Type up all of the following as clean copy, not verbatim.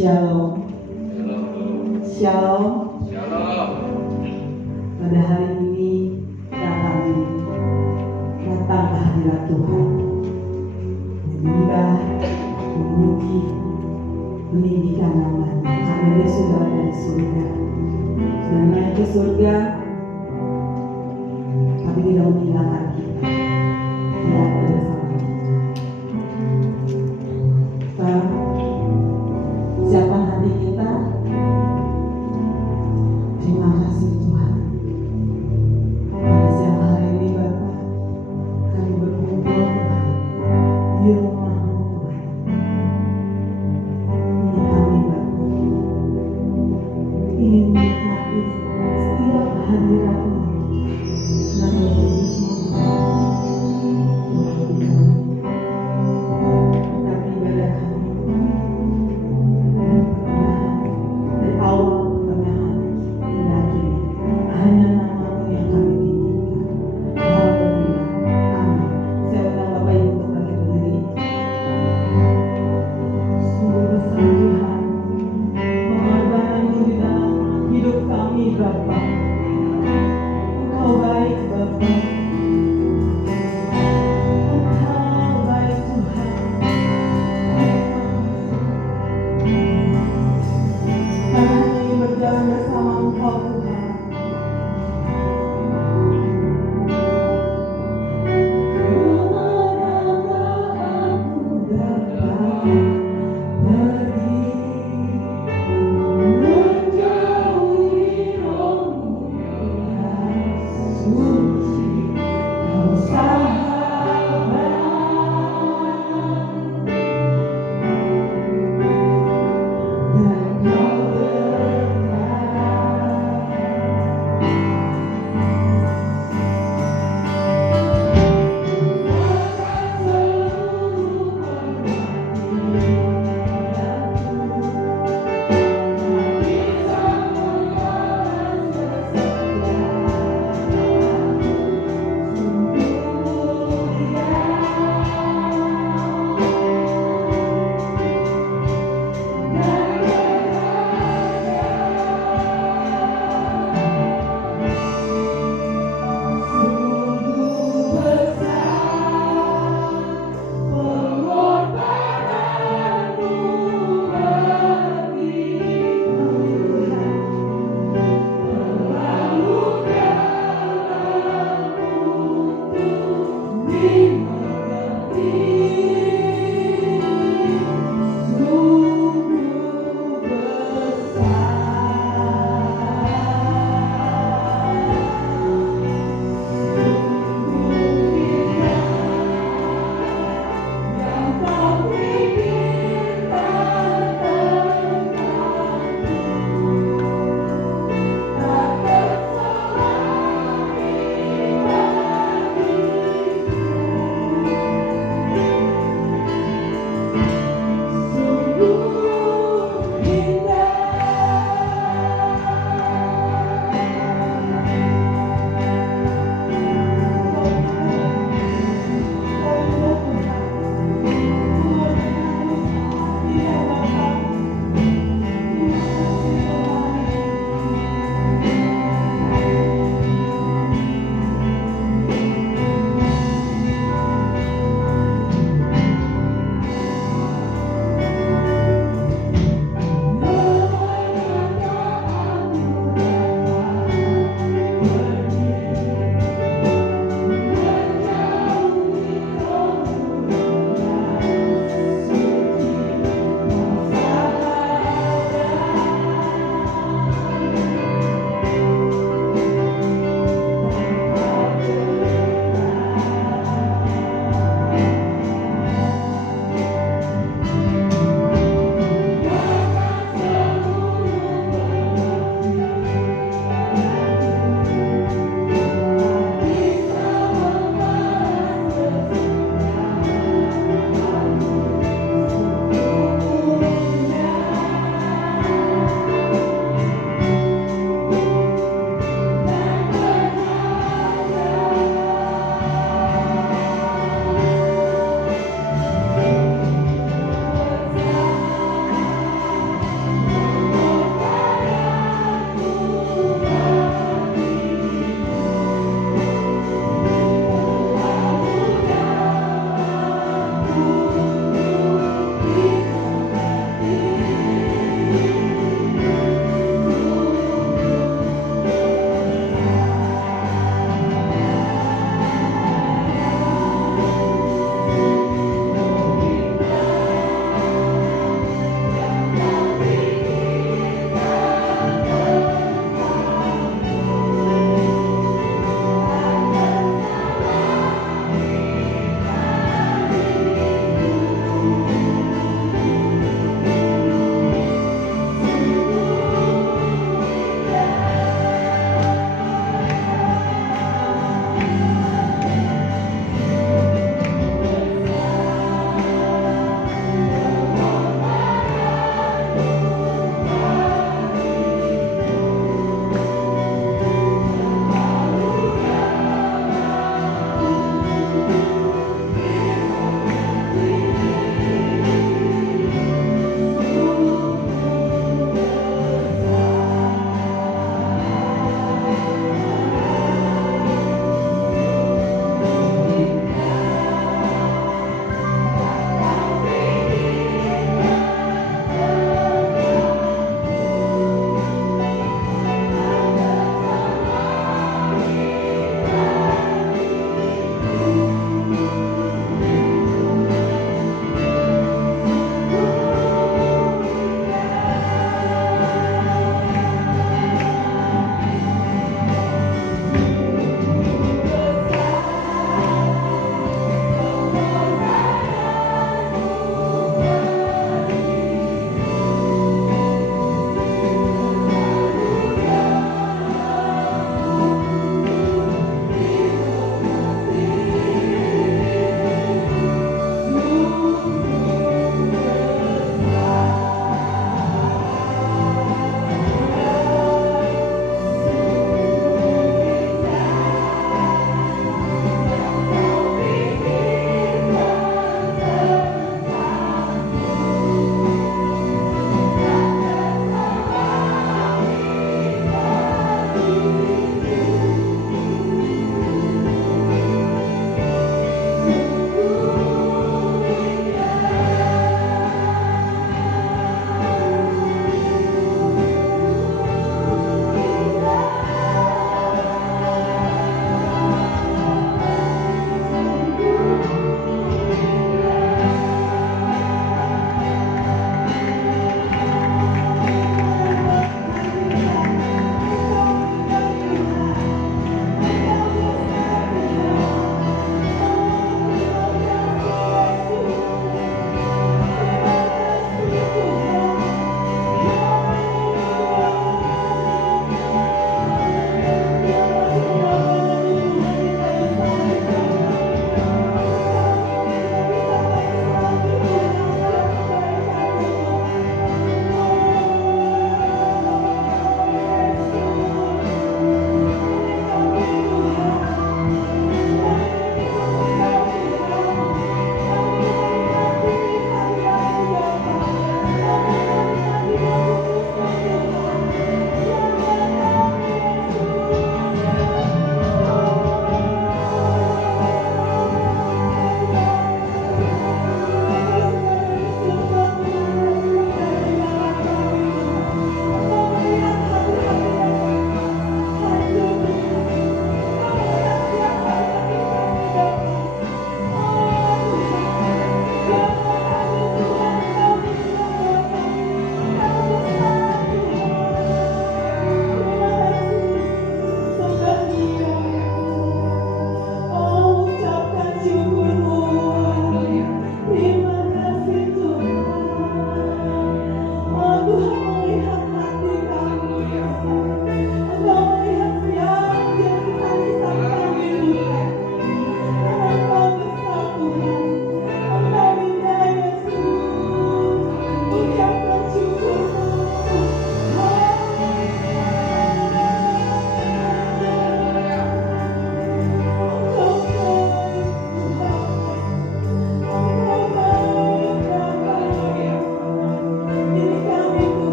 Shalom. Shalom. Shalom. Pada hari ini kami datang ke hadirat Tuhan, menyembah, memuji, meninggikan namanya. Karena Dia sudah ada di surga, sudah naik ke surga, tapi tidak meninggalkan kita. Dia ada bersama kita. Kita siapkan hati kita. Terima kasih Tuhan. Pada siang hari ini Bapa, kami berkumpul Tuhan di rumah-Mu Tuhan. Ini kami Bapa ingin menikmati setiap hari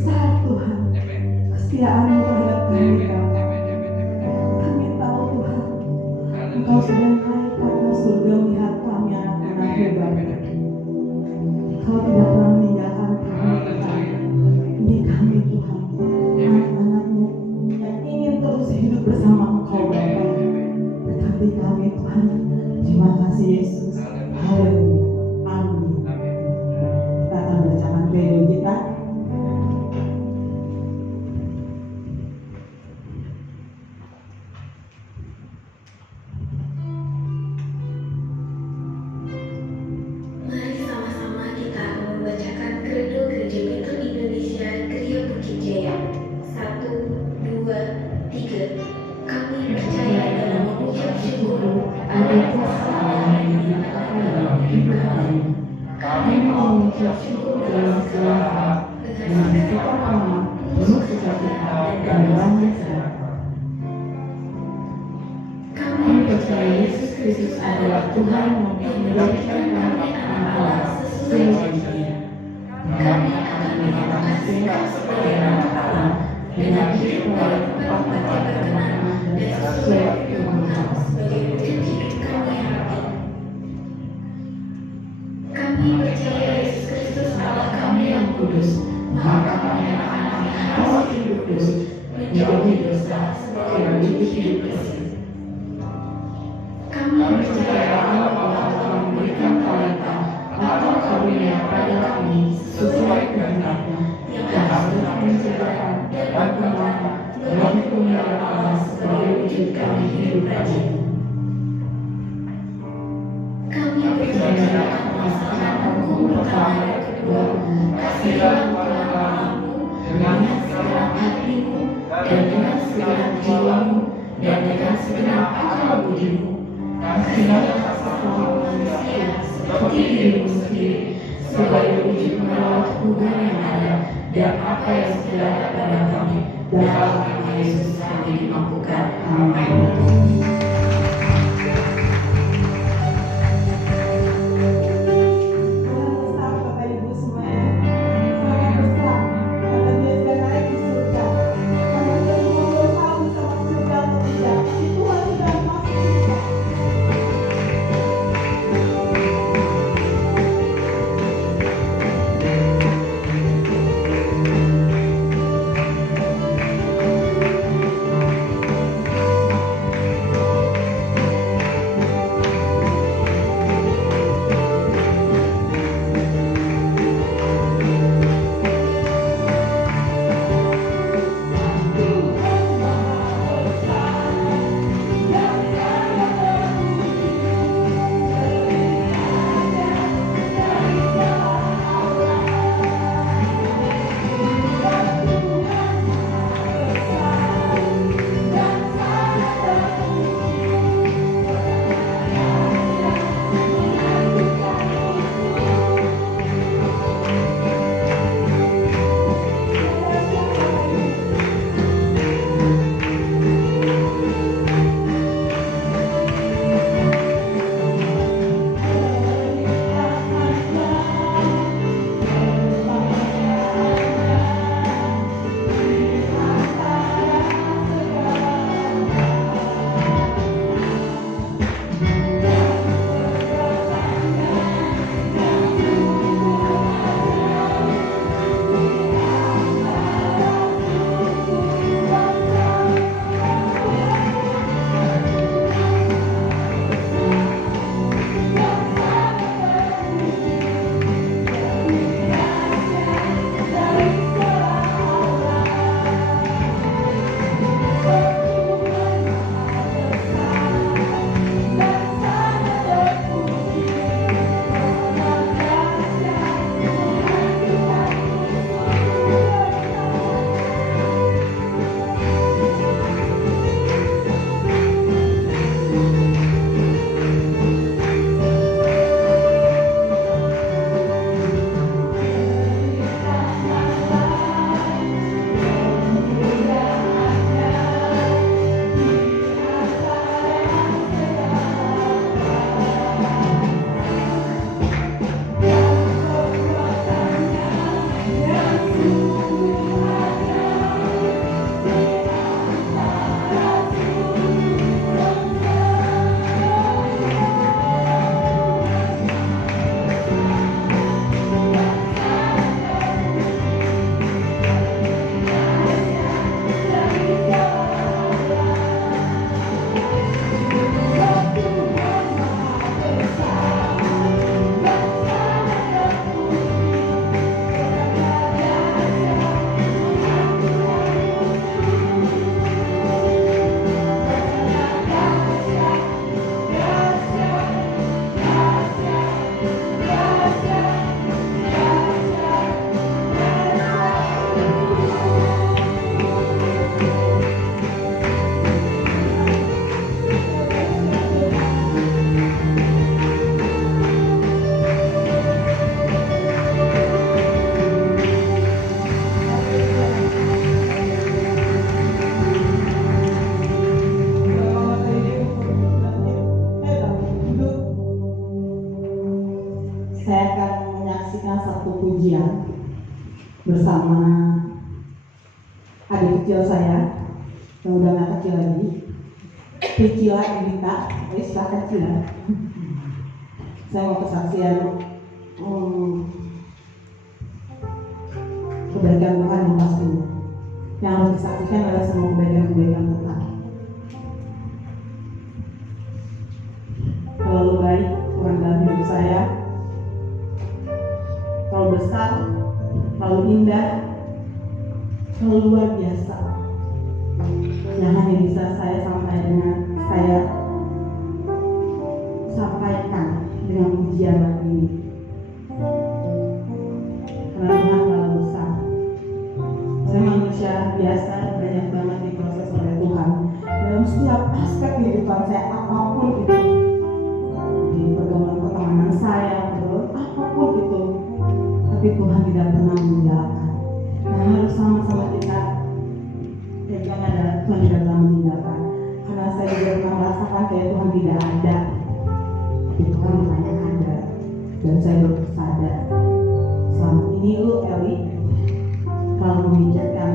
besar Tuhan, kesetiaan-Mu terhadap kami Bapa. Kami tahu Tuhan, Engkau sudah naik ke atas surga melihat kami anak-anak-Mu Bapa. Engkau tidak pernah meninggalkan kami Tuhan. Ini kami Tuhan, anak-anak-Mu yang ingin terus hidup bersama Engkau Bapa. Berkati kami Tuhan. Terima kasih Yesus. Haleluya. Amin. Kita akan bacakan pledoi kita. Mari sama-sama kita membacakan Kredo Gereja Petrus Indonesia Gereja Bukit Jaya. 1, 2, 3. Kami percaya dalam mengucap syukur ada kuasa Allah yang dinyatakan dalam hidup kami. Kami mengucap syukur dalam segala hal dengan sikap ramah, penuh sukacita dan damai sejahtera. Kami percaya Yesus Kristus adalah Tuhan yang menjadikan kami anak Allah sesuai janjinya. Kami akan menyatakan sikap sebagai anak Allah dengan hidup dalam tempat yang berkenan dan sesuai firman Allah sebagai wujud hidup kami yang hati. Kami percaya Yesus Kristus Allah kami yang kudus, maka kami anak-anak yang harus hidup kudus menjauhi dosa sebagai wujud hidup bersih. Kami percaya Allah telah memberikan talenta atau karunia pada kami sesuai kehendaknya yang harus kami menciptakan dan berkembang dalam kemuliaan Allah sebagai wujud kami hidup rajin. Kami percaya akan melaksanakan hukum pertama dan kedua, kasihlah Tuhan Allahmu dengan segenap hatimu dan dengan segenap jiwamu dan dengan segenap akal budimu. Kasihlah sesama manusia seperti dirimu sendiri sebagai wujud merawat hubungan yang ada dan apa yang sudah ada pada kami. Dalam nama Yesus kami dimampukan. Amin. bersama adik kecil saya yang udah nggak kecil lagi, Cicila Evita, Esa kecil. Saya mau kesaksian kebaikan Tuhan yang pasti. Yang harus disaksikan adalah semua kebaikan Tuhan. Terlalu baik Tuhan dalam hidup saya, terlalu besar, terlalu indah, terlalu luar biasa. Yang hanya bisa saya sampaikan dengan pujian lagi ini. Karena Tuhan terlalu besar. Saya manusia biasa, banyak banget diproses oleh Tuhan dalam setiap aspek kehidupan saya, apapun itu, di pergaulan pertemanan saya, apapun itu. Tapi Tuhan tidak pernah meninggalkan. Nah, harus sama-sama kita pegang adalah Tuhan tidak pernah meninggalkan. Karena saya juga pernah merasakan kayak Tuhan tidak ada, tapi Tuhan banyak ada. Dan saya bersadar selama ini lu Eli selalu memikirkan,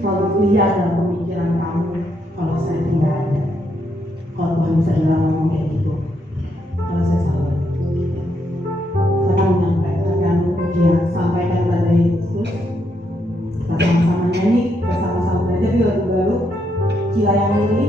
selalu lihat dalam pemikiran kamu kalau saya tidak ada. Kalau Tuhan bisa dalam ngomong kayak gitu, kalau saya salah, saya akan menyampaikan pujian, sampaikan pada Yesus. Kita sama-sama nyanyi, kita sama-sama belajar di lagu baru Cilayang ini.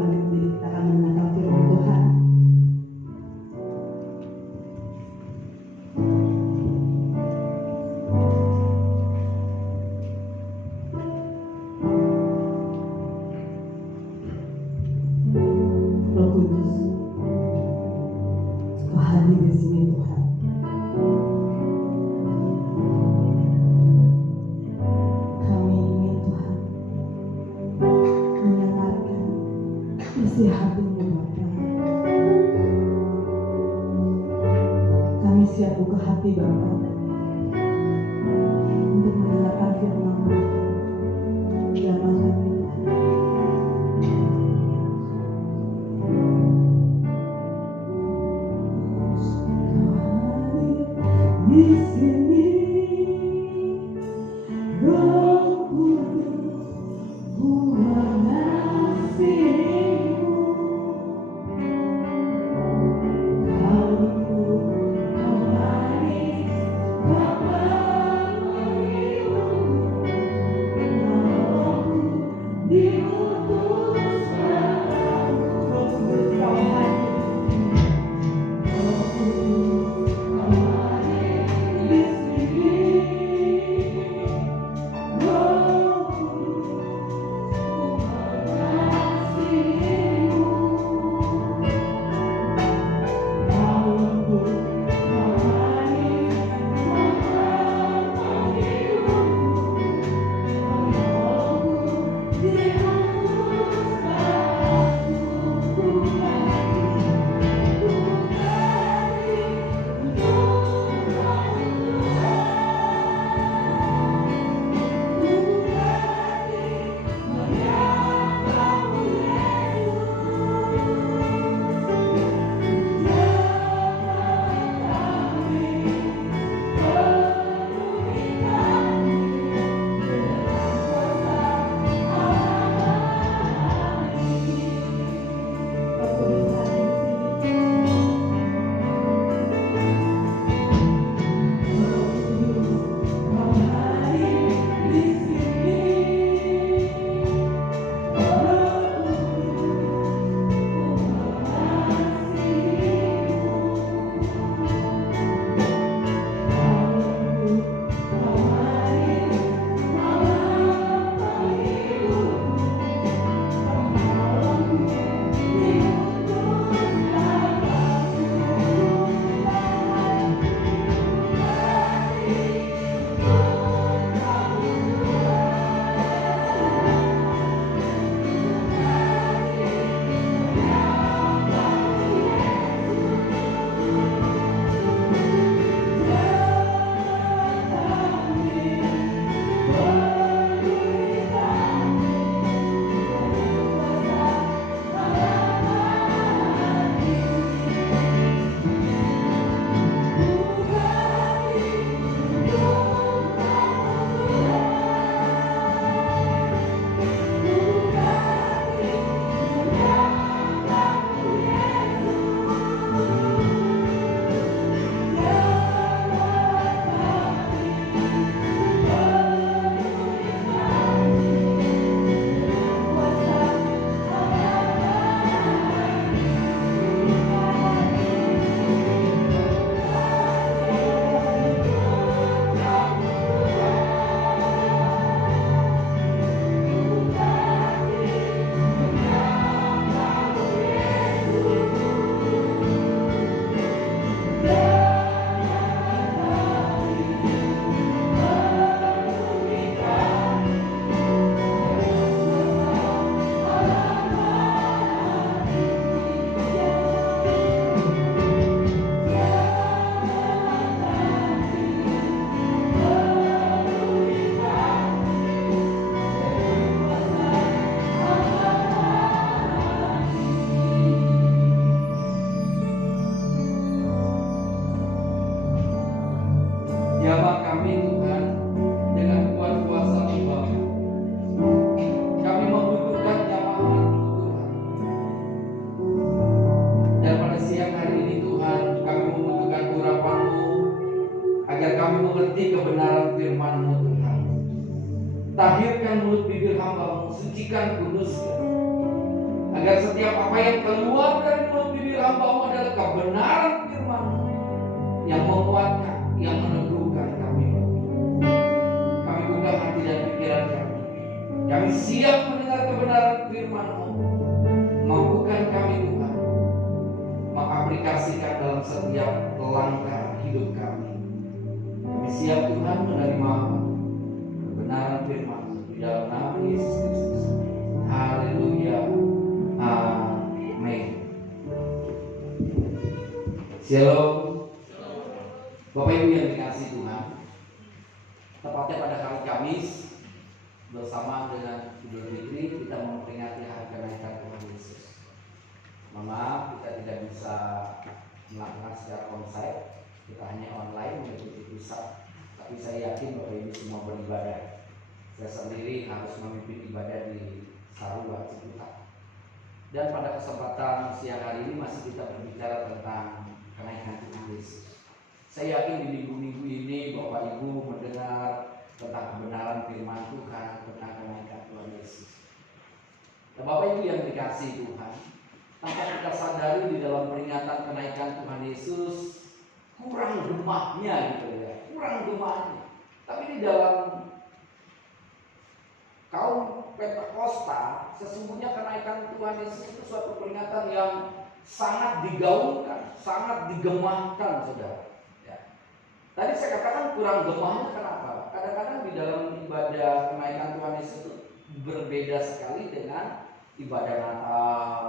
kembali kita akan mendengarkan firman Tuhan. Roh Kudus, Kau hadir di sini Tuhan. Kami ingin Tuhan mendengarkan isi hati-Mu Bapa. Kami siap buka hati Bapa untuk mendengarkan firman-Mu. Jamah kami Tuhan. Di sini, Roh Kudus, ku mengasihi-Mu. Kau lembut, Kau manis, Kau penuhiku. Rohku diutus padaku. Roh Kudus, Kau hadir. Roh Kudus, Kau hadir di sini. Roh Kudus, ku mengasihi-Mu. Kau lembut, Kau manis, Kau penuhiku. Rohku diutus padaku. Ku mati untuk Jamah kami Tuhan, dengan kuat kuasa-Mu Bapa. Kami membutuhkan jamaah-Mu Tuhan. Dan pada siang hari ini Tuhan, kami membutuhkan urapan-Mu agar kami mengerti kebenaran firman-Mu Tuhan. Tahirkan mulut bibir hamba-Mu, sucikan, kuduskan, Agar setiap apa yang keluar dari mulut bibir hamba-Mu adalah kebenaran firman-Mu yang menguatkan, yang meneguhkan kami. Kami buka hati dan pikiran kami. Kami siap mendengar kebenaran firman-Mu. Mampukan kami Tuhan mengaplikasikan dalam setiap langkah hidup kami. Kami siap Tuhan menerima kebenaran firman-Mu di dalam nama Yesus Kristus. Haleluya. Amin. Shalom. Bapak Ibu yang dikasihi Tuhan, tepatnya pada hari Kamis bersama dengan Idul Fitri kita memperingati hari kenaikan Tuhan Yesus. Maaf kita tidak bisa melakukan secara onsite, kita hanya online mengikuti pusat. Tapi saya yakin Bapak Ibu semua beribadah. Saya sendiri harus memimpin ibadah di Sarua Ciputat. Dan pada kesempatan siang hari ini masih kita berbicara tentang kenaikan Tuhan Yesus. Saya yakin di minggu-minggu ini Bapak Ibu mendengar tentang kebenaran firman Tuhan, tentang kenaikan Tuhan Yesus. Dan Bapak Ibu yang dikasihi Tuhan, tanpa kita sadari di dalam peringatan kenaikan Tuhan Yesus kurang gemahnya gitu ya, kurang gemahnya. Tapi di dalam kaum Pentakosta sesungguhnya kenaikan Tuhan Yesus itu suatu peringatan yang sangat digaungkan, sangat digemahkan, saudara. Tadi saya katakan kurang gemahnya kenapa? Kadang-kadang di dalam ibadah kenaikan Tuhan Yesus itu berbeda sekali dengan ibadah Natal,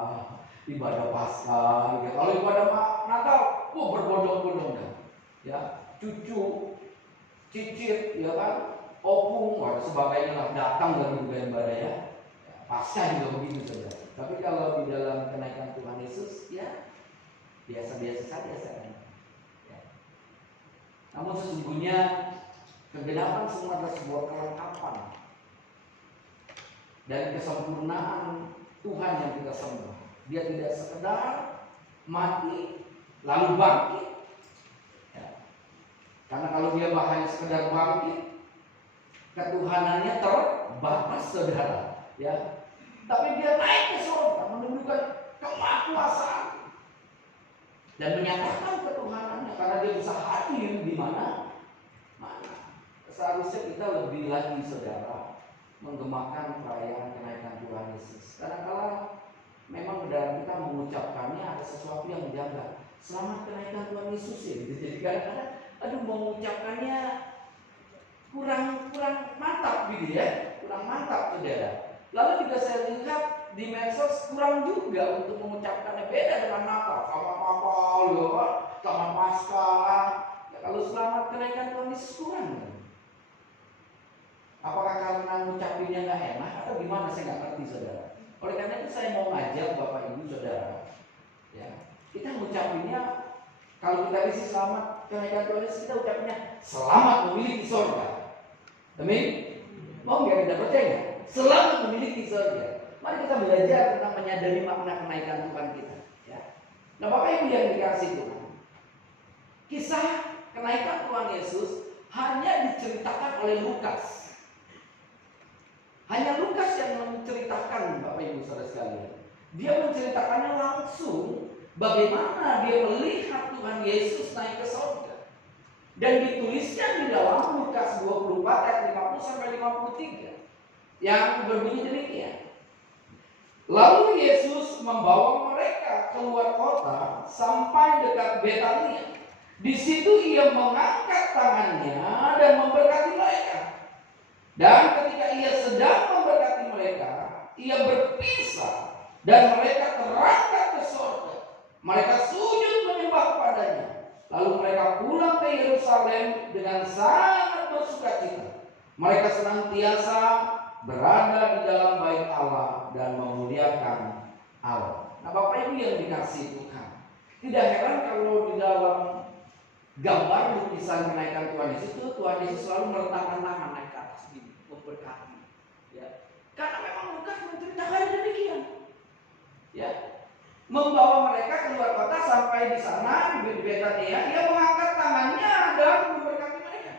ibadah Paskah. Ya. Kalau ibadah Natal, berbondong-bondong kan, ya, cucu, cicit, ya kan, opung, sebagainya lah datang lagi juga ibadah ya. Paskah juga begitu saja. Tapi kalau di dalam kenaikan Tuhan Yesus, ya biasa-biasa saja saya. Namun sesungguhnya kegenapan semua adalah sebuah kelengkapan dan kesempurnaan Tuhan yang kita sembah. Dia tidak sekedar mati lalu bangkit. Ya. Karena kalau dia hanya sekedar bangkit, ketuhanannya terbatas, saudara. Ya. Tapi dia naik ke surga menunjukkan kemahakuasaan dan menyatakan ketuhanannya karena dia bisa hadir di mana. Seharusnya kita lebih lagi, saudara, menggemakan perayaan kenaikan Tuhan Yesus. Kadang-kadang memang dalam kita mengucapkannya ada sesuatu yang menjaga. Selamat kenaikan Tuhan Yesus ya. Jadi kadang-kadang, mengucapkannya kurang mantap gitu ya, kurang mantap, saudara. Lalu juga saya lihat di medsos kurang juga untuk mengucapkannya, beda dengan Natal, sama Natal, ya, sama Paskah. Ya, kalau selamat kenaikan Tuhan Yesus kurang. Apakah karena ngucapinnya nggak enak atau gimana? Saya nggak ngerti, saudara. Oleh karena itu saya mau ngajak Bapak Ibu saudara, ya, kita ngucapinnya kalau kita isi selamat kenaikan Tuhan Yesus, kita ucapinnya selamat memiliki surga. Amin. Mau nggak kita percaya? Selamat memiliki surga. Mari kita belajar tentang menyadari makna kenaikan Tuhan kita. Ya. Nah, Bapak Ibu yang dikasihi Tuhan, kisah kenaikan Tuhan Yesus hanya diceritakan oleh Lukas. Hanya Lukas yang menceritakan, Bapak Ibu saudara sekalian. Dia menceritakannya langsung bagaimana dia melihat Tuhan Yesus naik ke surga. Dan ditulisnya di dalam Lukas 24 ayat 50 sampai 53 yang berbunyi demikian. Lalu Yesus membawa mereka keluar kota sampai dekat Betania. Di situ ia mengangkat tangannya dan memberkati mereka. Dan ketika ia sedang memberkati mereka, ia berpisah dan mereka terangkat ke surga. Mereka sujud menyembah kepadanya. Lalu mereka pulang ke Yerusalem dengan sangat bersukacita. Mereka senantiasa berada di dalam bait Allah dan memuliakan Allah. Nah, Bapak Ibu yang dikasihi Tuhan, tidak heran kalau di dalam gambar lukisan kenaikan Tuhan Yesus itu Tuhan Yesus selalu meletakkan tangan naik ke atas ini, memberkati. Ya. Karena memang Lukas menceritakan demikian. Ya. Membawa mereka keluar kota sampai di sana di Betania, ia mengangkat tangannya dan memberkati mereka.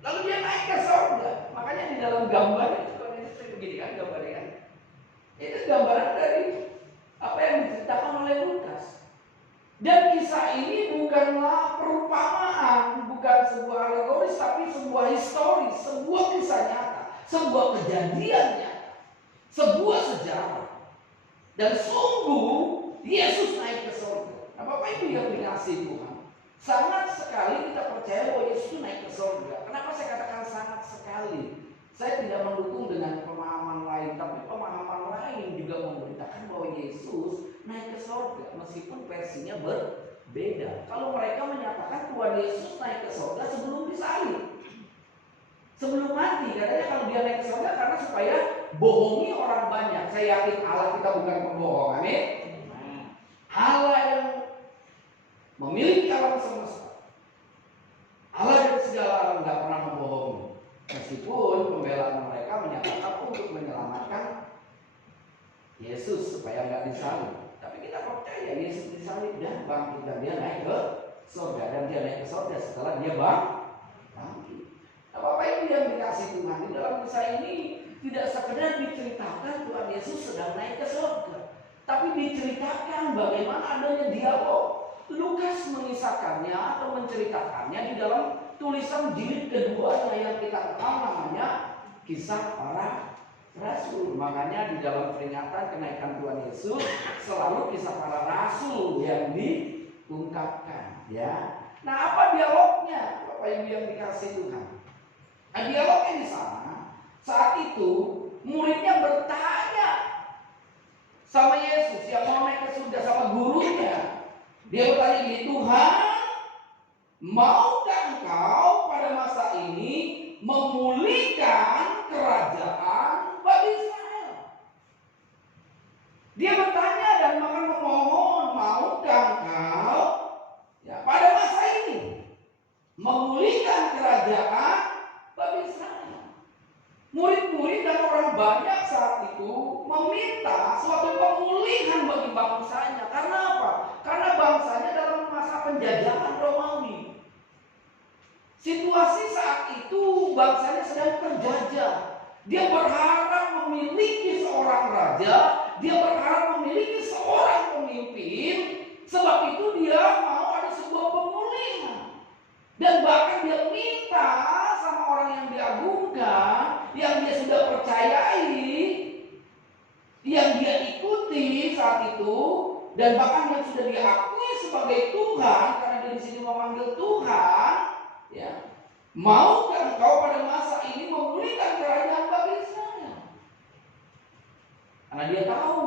Lalu dia naik ke surga. Makanya di dalam gambar itu Tuhan Yesus begini kan gambarnya kan. Itu gambaran dari apa yang diceritakan oleh Lukas. Dan kisah ini bukanlah perumpamaan, bukan sebuah alegoris, tapi sebuah historis, sebuah kisah nyata, sebuah kejadian nyata, sebuah sejarah. Dan sungguh Yesus naik ke surga. Nah, Bapak Ibu yang dikasihi Tuhan, sangat sekali kita percaya bahwa Yesus naik ke surga. Kenapa saya katakan sangat sekali? Saya tidak mendukung dengan pemahaman lain, tapi pemahaman lain juga memberitakan bahwa Yesus naik ke surga, meskipun versinya berbeda. Kalau mereka menyatakan Tuhan Yesus naik ke surga sebelum disalib, sebelum mati, katanya kalau dia naik ke surga karena supaya bohongi orang banyak. Saya yakin Allah kita bukan pembohong, amin. Allah yang memiliki alam semesta, Allah yang segala alam, nggak pernah membohongi. Meskipun pembelaan mereka menyatakan untuk menyelamatkan Yesus supaya nggak disalib, tapi kita percaya Yesus disalib dan bangkit, dan dia naik ke surga, dan dia naik ke surga setelah dia bangkit. Nah, Bapak Ibu yang dikasih Tuhan, di dalam kisah ini tidak sekedar diceritakan Tuhan Yesus sedang naik ke surga, tapi diceritakan bagaimana adanya dialog. Lukas mengisahkannya atau menceritakannya di dalam tulisan jilid keduanya yang kita kenal namanya Kisah Para Rasul. Makanya di dalam peringatan kenaikan Tuhan Yesus selalu kisah para rasul yang diungkapkan, ya. Nah, apa dialognya, Bapak Ibu yang dikasih Tuhan? Nah, dialognya di sana, saat itu muridnya bertanya sama Yesus yang mau naik ke surga, sama gurunya. Dia bertanya gini, Tuhan, maukah Engkau pada masa ini memulihkan kerajaan bagi Israel? Dia bertanya dan bahkan memohon, maukah Engkau ya pada masa ini memulihkan kerajaan bagi Israel? Murid-murid dan orang banyak saat itu meminta suatu pemulihan bagi bangsanya. Karena apa? Karena bangsanya dalam masa penjajahan Romawi. Situasi saat itu bangsanya sedang terjajah. Dia berharap memiliki seorang raja, dia berharap memiliki seorang pemimpin. Sebab itu dia mau ada sebuah pemulihan. Dan bahkan dia minta sama orang yang diagungkan, yang dia sudah percayai, yang dia ikuti saat itu, dan bahkan yang sudah diakui sebagai Tuhan, karena dia di sini memanggil Tuhan, ya. Maukah Engkau pada masa ini memulihkan kerajaan bagi Israel? Karena dia tahu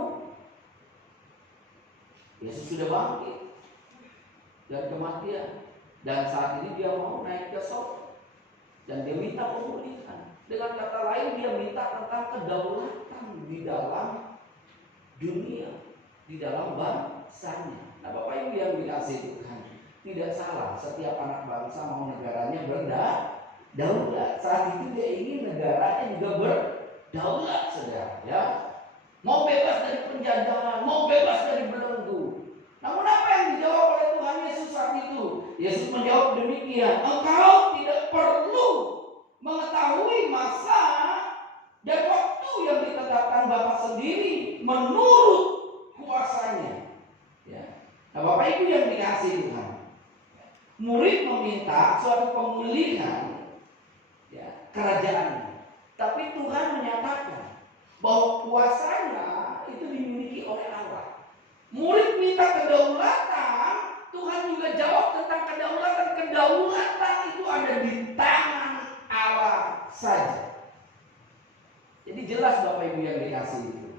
Yesus sudah bangkit dari kematian, dan saat ini dia mau naik ke surga, dan dia minta pemulihan. Dengan kata lain, dia minta tentang kedaulatan di dalam dunia, di dalam bangsanya. Nah, Bapak Ibu yang dikasihi Tuhan, tidak salah setiap anak bangsa mau negaranya berdaulat. Saat itu dia ingin negaranya juga berdaulat, saudara, ya. Mau bebas dari penjajahan, mau bebas dari belenggu. Namun apa yang dijawab oleh Tuhan Yesus saat itu? Yesus menjawab demikian, engkau tidak perlu mengetahui masa dan waktu yang ditetapkan Bapa sendiri menurut kuasanya. Ya. Nah, Bapak Ibu yang dikasihi Tuhan, murid meminta suatu pemulihan, ya, kerajaannya, tapi Tuhan menyatakan bahwa kuasanya itu dimiliki oleh Allah. Murid minta kedaulatan, Tuhan juga jawab tentang kedaulatan. Kedaulatan itu ada di tangan Allah saja. Jadi jelas Bapak Ibu yang dikasihi itu,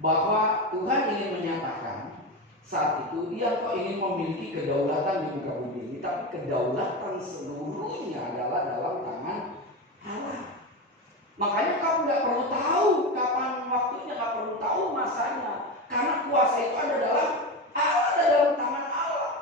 bahwa Tuhan ingin menyatakan saat itu dia kok ingin memiliki kedaulatan di muka bumi ini, tapi kedaulatan seluruhnya adalah dalam tangan Allah. Makanya kamu nggak perlu tahu kapan waktunya, nggak perlu tahu masanya, karena kuasa itu ada dalam Allah, ada dalam tangan Allah.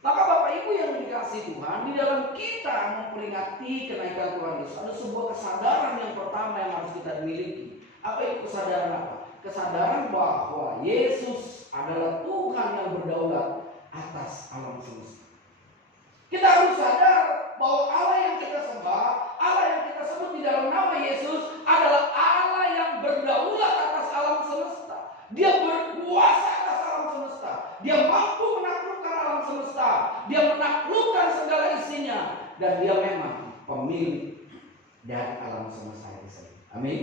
Maka Bapak Ibu yang dikasihi Tuhan, di dalam kita memperingati kenaikan Tuhan Yesus, ada sebuah kesadaran yang pertama yang harus kita miliki. Apa itu kesadaran apa? Kesadaran bahwa Yesus adalah Tuhan yang berdaulat atas alam semesta. Kita harus sadar bahwa Allah yang kita sembah, Allah yang kita sebut di dalam nama Yesus adalah Allah yang berdaulat atas alam semesta. Dia mampu menaklukkan alam semesta. Dia menaklukkan segala isinya. Dan dia memang pemilik dari alam semesta itu sendiri. Amin.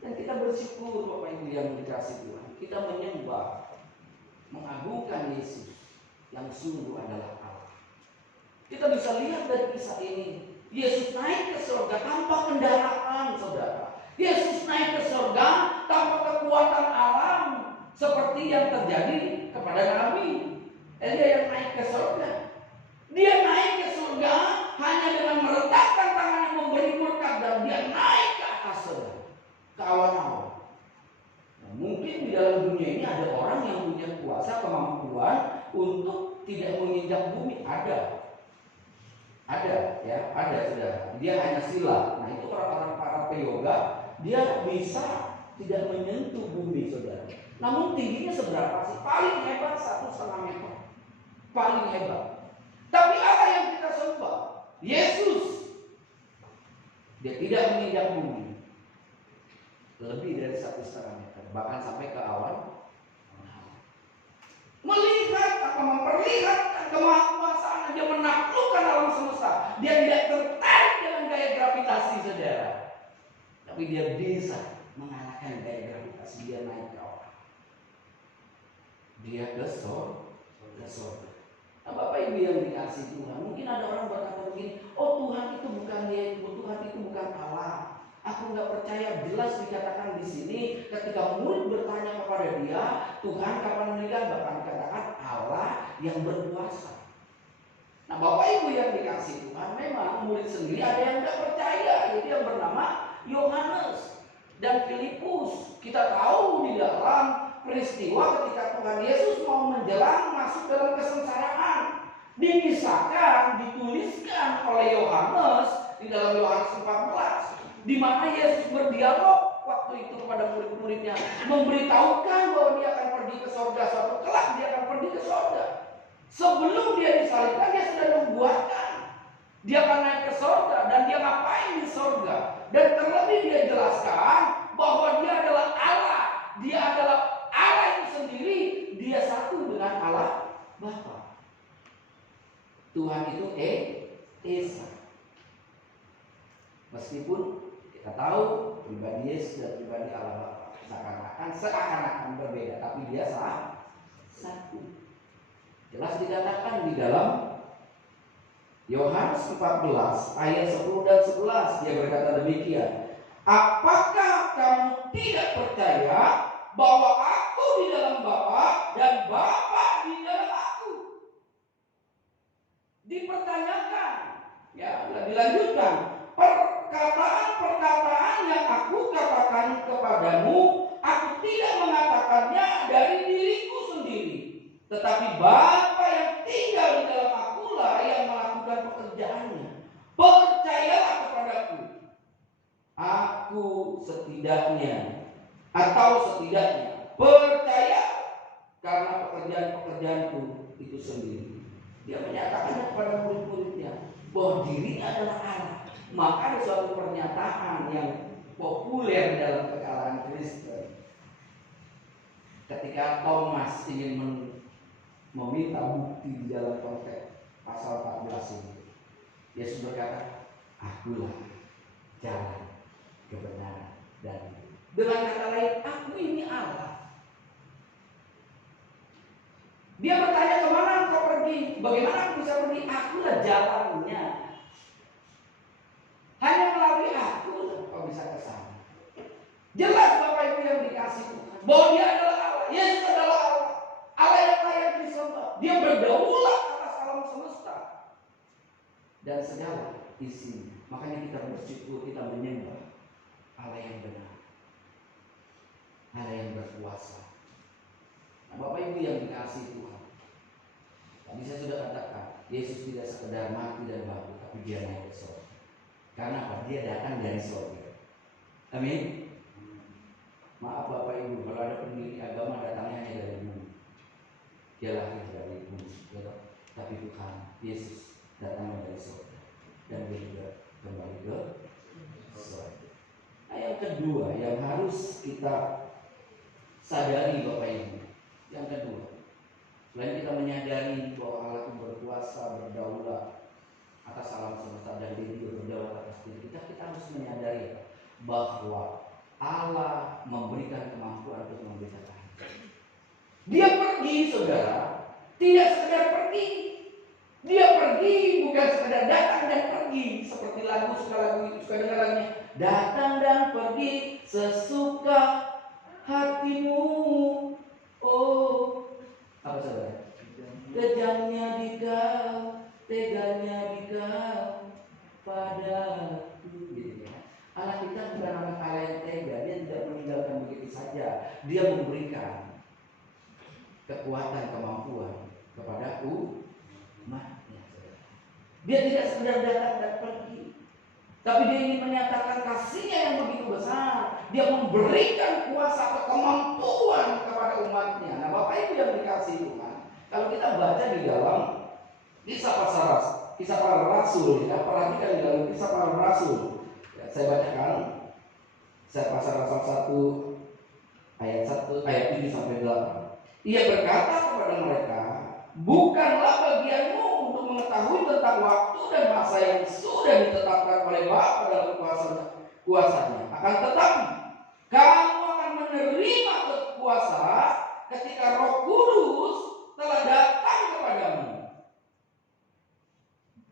Dan kita bersyukur Bapak Ibu yang dikasihi Tuhan. Kita menyembah, mengagungkan Yesus yang sungguh adalah Allah. Kita bisa lihat dari kisah ini, Yesus naik ke surga tanpa kendaraan, saudara. Yesus naik ke surga tanpa kekuatan alam seperti yang terjadi kepada Nabi Elia yang naik ke surga. Dia naik ke surga hanya dengan meletakkan tangannya memberi berkat dan dia naik ke atas surga, ke awan-awan. Nah, mungkin di dalam dunia ini ada orang yang punya kuasa kemampuan untuk tidak menginjak bumi. Ada ya, ada saudara. Dia hanya sila. Nah itu orang-orang para peyoga, dia bisa tidak menyentuh bumi saudara. Namun tingginya seberapa sih? Paling hebat 1,5 meter. Paling hebat. Tapi Allah yang kita sembah, Yesus, dia tidak menginjak bumi lebih dari 1,5 meter, bahkan sampai ke awan. Melihat memperlihatkan kemahakuasaan, dia menaklukkan alam semesta. Dia tidak tertarik dengan gaya gravitasi saudara, tapi dia bisa mengalahkan gaya gravitasi. Dia naik ke awan, dia ke surga. Nah, Bapak Ibu yang dikasihi Tuhan, mungkin ada orang berkata begini, oh Tuhan itu bukan dia, Tuhan itu bukan Allah. Aku nggak percaya. Jelas dikatakan di sini ketika murid bertanya kepada dia, Tuhan kapan menikah, bahkan dikatakan Allah yang berkuasa. Nah Bapak Ibu yang dikasihi Tuhan, memang murid sendiri ada yang nggak percaya. Jadi yang bernama Yohanes dan Filipus. Kita tahu di dalam peristiwa ketika Tuhan Yesus mau menjelang masuk dalam kesengsaraan, dikisahkan, dituliskan oleh Yohanes di dalam Yohanes 14. Di mana Yesus berdialog waktu itu kepada murid-muridnya, memberitahukan bahwa dia akan pergi ke surga, suatu kelak dia akan pergi ke surga. Sebelum dia disalibkan, dia sudah membuatkan dia akan naik ke surga dan dia ngapain di surga. Dan terlebih dia jelaskan bahwa dia adalah Allah, dia adalah Allah itu sendiri, dia satu dengan Allah Bapa. Tuhan itu Esa. Meskipun kita tahu pribadi Yesus dan pribadi Allah Bapa seakan-akan berbeda, tapi dia satu. Jelas dikatakan di dalam Yohanes 14 ayat 10 dan 11, dia berkata demikian. Apakah kamu tidak percaya bahwa aku di dalam Bapa dan Bapa di dalam aku? Dipertanyakan, ya, dilanjutkan. Perkataan-perkataan yang aku katakan kepadamu, aku tidak mengatakannya dari diriku sendiri, tetapi Bapa yang tinggal di dalam akulah yang melakukan pekerjaannya. Percayalah kepadaku. Aku setidaknya percaya karena pekerjaan-pekerjaanku itu sendiri. Dia menyatakan kepada murid-muridnya bahwa dirinya adalah Allah. Maka ada suatu pernyataan yang populer dalam kalangan Kristen. Ketika Thomas ingin meminta bukti di dalam konteks pasal 14 ini, Yesus berkata, akulah jalan, kebenaran, dan hidup. Dengan kata lain, aku ini Allah. Dia bertanya, kemana engkau pergi? Bagaimana aku bisa pergi? Akulah jalannya. Hanya melalui aku kau bisa ke sana. Jelas Bapak Ibu yang dikasihi Tuhan, bahwa dia adalah Allah. Yesus adalah Allah. Allah yang layak disembah. Dia berdaulat atas alam semesta dan segala isinya. Makanya kita bersyukur, kita menyembah Allah yang benar, Allah yang berkuasa. Nah, Bapak Ibu yang dikasihi Tuhan, tadi saya sudah katakan, Yesus tidak sekedar mati dan bangkit, tapi dia naik ke surga. Karena apa? Dia datang dari surga. Amin. Maaf Bapak Ibu, kalau ada pendiri agama datangnya hanya dari bumi. Dia lahir dari bumi, tapi Tuhan Yesus datang dari surga dan dia juga kembali ke surga. Nah, yang kedua yang harus kita sadari Bapak Ibu, yang kedua, Selain kita menyadari bahwa Allah itu berkuasa, berdaulat atas alam semesta dan Dia juga berdaulat atas diri kita, kita harus menyadari bahwa Allah memberikan kemampuan untuk membedakan. Dia pergi, saudara, tidak sekedar pergi. Dia pergi bukan sekedar datang dan pergi, seperti lagu itu suka dengar lagunya, datang dan pergi sesuka hatimu. Oh, apa saudara? Kejamnya dikau, teganya dikau padaku. Gitu ya. Allah kita bukan anak Allah yang tega. Dia tidak meninggalkan begitu saja. Dia memberikan kekuatan, kemampuan kepada umatnya. Dia tidak sekedar datang dan pergi, tapi dia ingin menyatakan kasihnya yang begitu besar. Dia memberikan kuasa atau kemampuan kepada umatnya. Nah, Bapak Ibu yang dikasihi Tuhan, kalau kita baca di dalam kisah para rasul, ya, perhatikan di dalam kisah para rasul. Ya, saya bacakan, saya pasal 1 ayat 7 sampai 8. Ia berkata kepada mereka, bukanlah bagianmu untuk mengetahui tentang waktu dan masa yang sudah ditetapkan oleh Bapa dalam kuasanya. Akan tetapi kamu akan menerima kuasa ketika Roh Kudus telah datang kepadamu.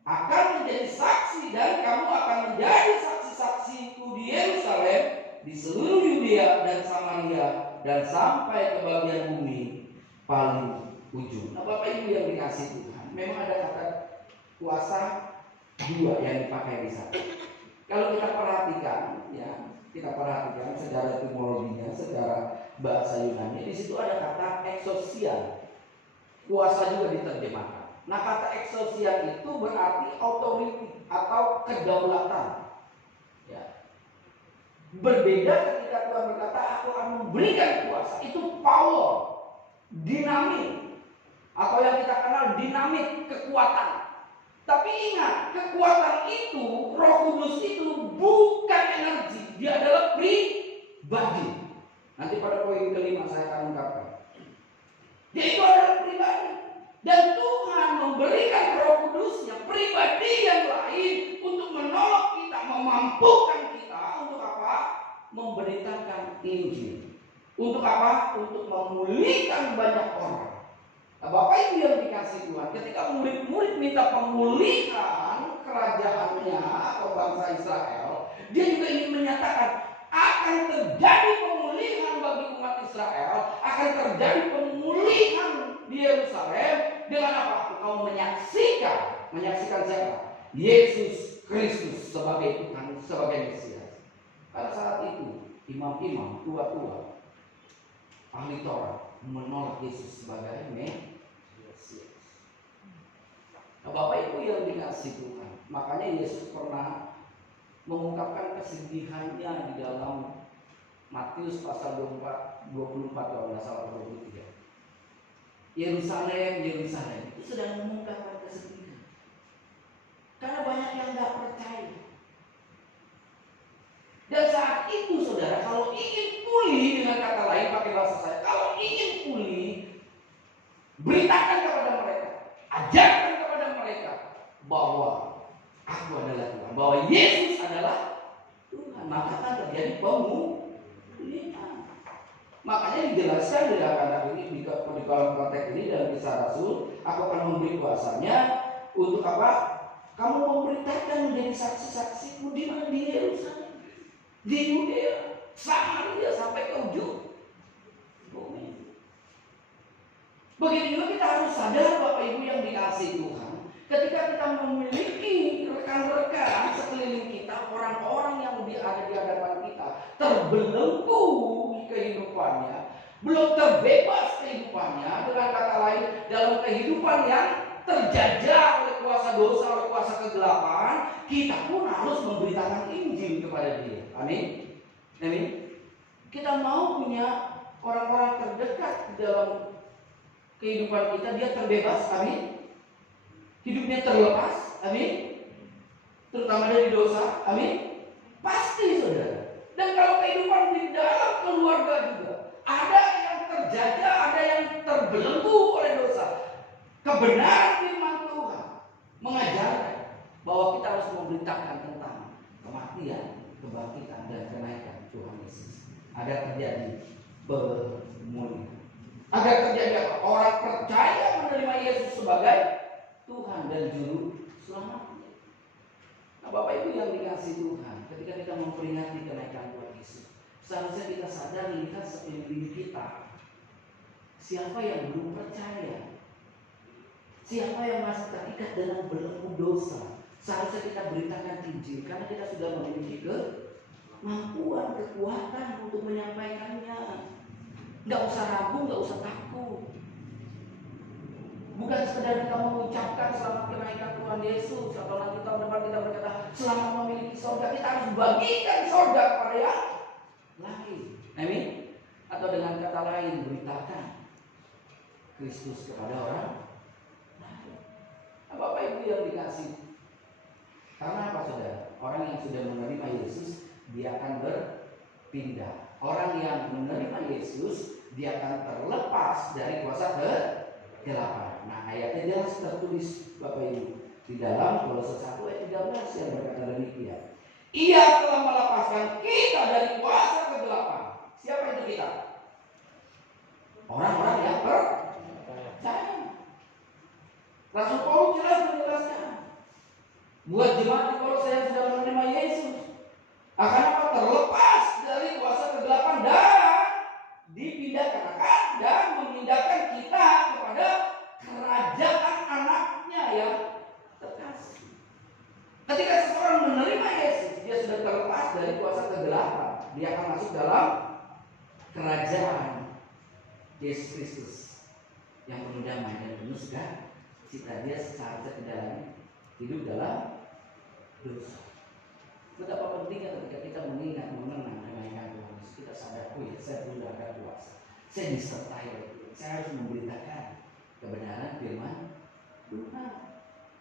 Akan menjadi saksi dan kamu akan menjadi saksi-saksiku di Yerusalem, di seluruh Yudea dan Samaria dan sampai ke bagian bumi paling ujung. Nah, Bapak Ibu yang dikasihi Tuhan, memang ada kata kuasa dua yang dipakai di sana. Kalau kita perhatikan, ya, secara etimologinya, secara bahasa Yunani, di situ ada kata exousia. Kuasa juga diterjemahkan. Nah, kata exousia itu berarti authority atau kedaulatan. Ya. Berbeda ketika Tuhan berkata, aku akan memberikan kuasa. Itu power, dinamik, atau yang kita kenal dinamik, kekuatan. Tapi ingat, kekuatan itu, Roh Kudus itu bukan energi, dia adalah pribadi. Nanti pada poin kelima saya akan ungkapkan. Dia itu adalah pribadi. Dan Tuhan memberikan Roh Kudusnya, pribadi yang lain, untuk menolong kita, memampukan kita untuk apa? Memberitakan Injil. Untuk apa? Untuk memulihkan banyak orang. Nah, Bapak Ibu yang dikasihi Tuhan, ketika murid-murid minta pemulihan kerajaannya atau bangsa Israel, dia juga ingin menyatakan akan terjadi pemulihan bagi umat Israel, akan terjadi pemulihan di Yerusalem dengan apa? Engkau menyaksikan siapa? Yesus Kristus sebagai Tuhan, sebagai Mesias. Pada saat itu, imam-imam, tua-tua, ahli Taurat menolak Yesus sebagai Mesias. Nah, Bapak Ibu yang dikasihi Tuhan, makanya Yesus pernah mengungkapkan kesedihannya di dalam Matius pasal 24 kalau nggak salah 23. Yerusalem, Yerusalem itu sedang mengungkapkan kesedihan karena banyak yang nggak percaya. Dan saat itu saudara, kalau ingin pulih, dengan kata lain pakai bahasa saya, kalau ingin pulih, beritakan kepada mereka, ajarkan kepada mereka bahwa aku adalah Tuhan, bahwa Yesus adalah Tuhan, maka akan terjadi pemulihan. Makanya dijelaskan di dalam ini, di dalam konteks ini dalam Kisah Rasul, aku akan memberi kuasanya untuk apa? Kamu memberitakan menjadi saksi-saksiku di mana? Di Yerusalem, di Yudea, Samaria sampai ke ujung bumi. Begitu juga kita harus sadar Bapak Ibu yang dikasihi Tuhan, ketika kita memiliki rekan-rekan sekeliling kita, orang-orang yang ada di hadapan kita, terbelenggu kehidupannya, belum terbebas kehidupannya, dengan kata lain dalam kehidupan yang terjajah oleh kuasa dosa, oleh kuasa kegelapan, kita pun harus memberitakan Injil kepada dia. Amin. Amin. Kita mau punya orang-orang terdekat di dalam kehidupan kita, dia terbebas. Amin. Hidupnya terlepas. Amin. Terutama dari dosa. Amin. Pasti saudara. Dan kalau kehidupan di dalam keluarga juga, ada yang terjajah, ada yang terbelenggu oleh dosa, Kebenaran firman Tuhan mengajarkan bahwa kita harus memberitakan tentang kematian, kebangkitan, dan kenaikan Tuhan Yesus agar terjadi pemulihan. Agar terjadi apa? Orang percaya menerima Yesus sebagai Tuhan dan Juru Selamatnya. Nah, Bapak Ibu yang dikasihi Tuhan, ketika kita memperingati kenaikan Tuhan Yesus, seharusnya kita sadar lihat sekeliling kita. Siapa yang belum percaya? Siapa yang masih terikat dengan belenggu dosa? Seharusnya kita beritakan Injil karena kita sudah memiliki kemampuan, kekuatan untuk menyampaikannya. Nggak usah ragu, nggak usah takut. Bukan sekedar kita mengucapkan selamat kenaikan Tuhan Yesus, atau nanti tahun depan kita berkata selamat memiliki surga. Kita harus bagikan surga kepada yang lain. Amin. Atau dengan kata lain, beritakan Kristus kepada orang lain. Nah, Bapak Ibu yang dikasih, karena apa saudara? Orang yang sudah menerima Yesus, dia akan berpindah. Orang yang menerima Yesus, dia akan terlepas dari kuasa kegelapan. Nah, ayatnya jelas tertulis Bapak Ibu di dalam Kolose 1 ayat 13 yang berkata demikian. Ia telah melepaskan kita dari kuasa kegelapan. Siapa itu kita? Orang-orang yang percaya. Rasul Paulus jelas menjelaskan buat jemaat di Kolose yang sudah menerima Yesus akan apa? Terlepas dari kuasa kegelapan dan dipindahkan dan memindahkan kita kepada kerajaan anaknya yang terkasih. Ketika seseorang menerima Yesus, dia sudah terlepas dari kuasa kegelapan. Dia akan masuk dalam kerajaan Yesus Kristus yang penuh damai dan penuh sukacita. Dia secara tidak hidup dalam dosa. Betapa pentingnya ketika kita mengingat, mengenang kenaikan Tuhan Yesus, kita sadar, oh ya, saya belum ada kuasa, saya disertai oleh Tuhan, saya harus memberitakan kebenaran firman Tuhan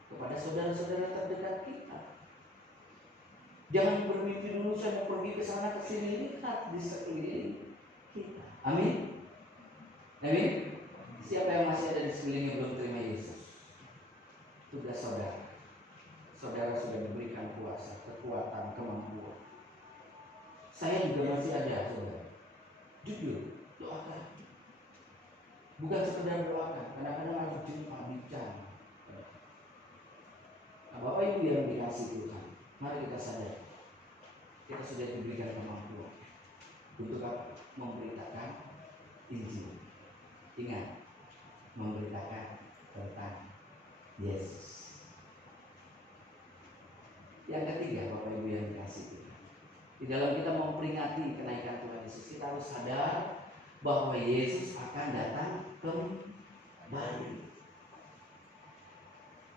kepada saudara-saudara terdekat kita. Jangan bermimpi dulu saya mau pergi ke sana ke sini, lihat di sekeliling kita. Amin. Amin. Siapa yang masih ada di sekelilingnya belum terima Yesus? Tugas saudara. Saudara sudah diberikan kuasa, kekuatan, kemampuan. Saya juga masih ada, saudara. Jujur, doakan. Bukan sekedar doakan, kadang-kadang harus jumpa, bicara. Nah, Bapak Ibu yang dikasih Tuhan, mari kita sadar, kita sudah diberikan kemampuan untuk apa? Memberitakan Injil. Ingat, memberitakan tentang Yesus. Yang ketiga, Bapak Ibu yang dikasih Tuhan, di dalam kita memperingati kenaikan Tuhan Yesus, kita harus sadar bahwa Yesus akan datang kembali.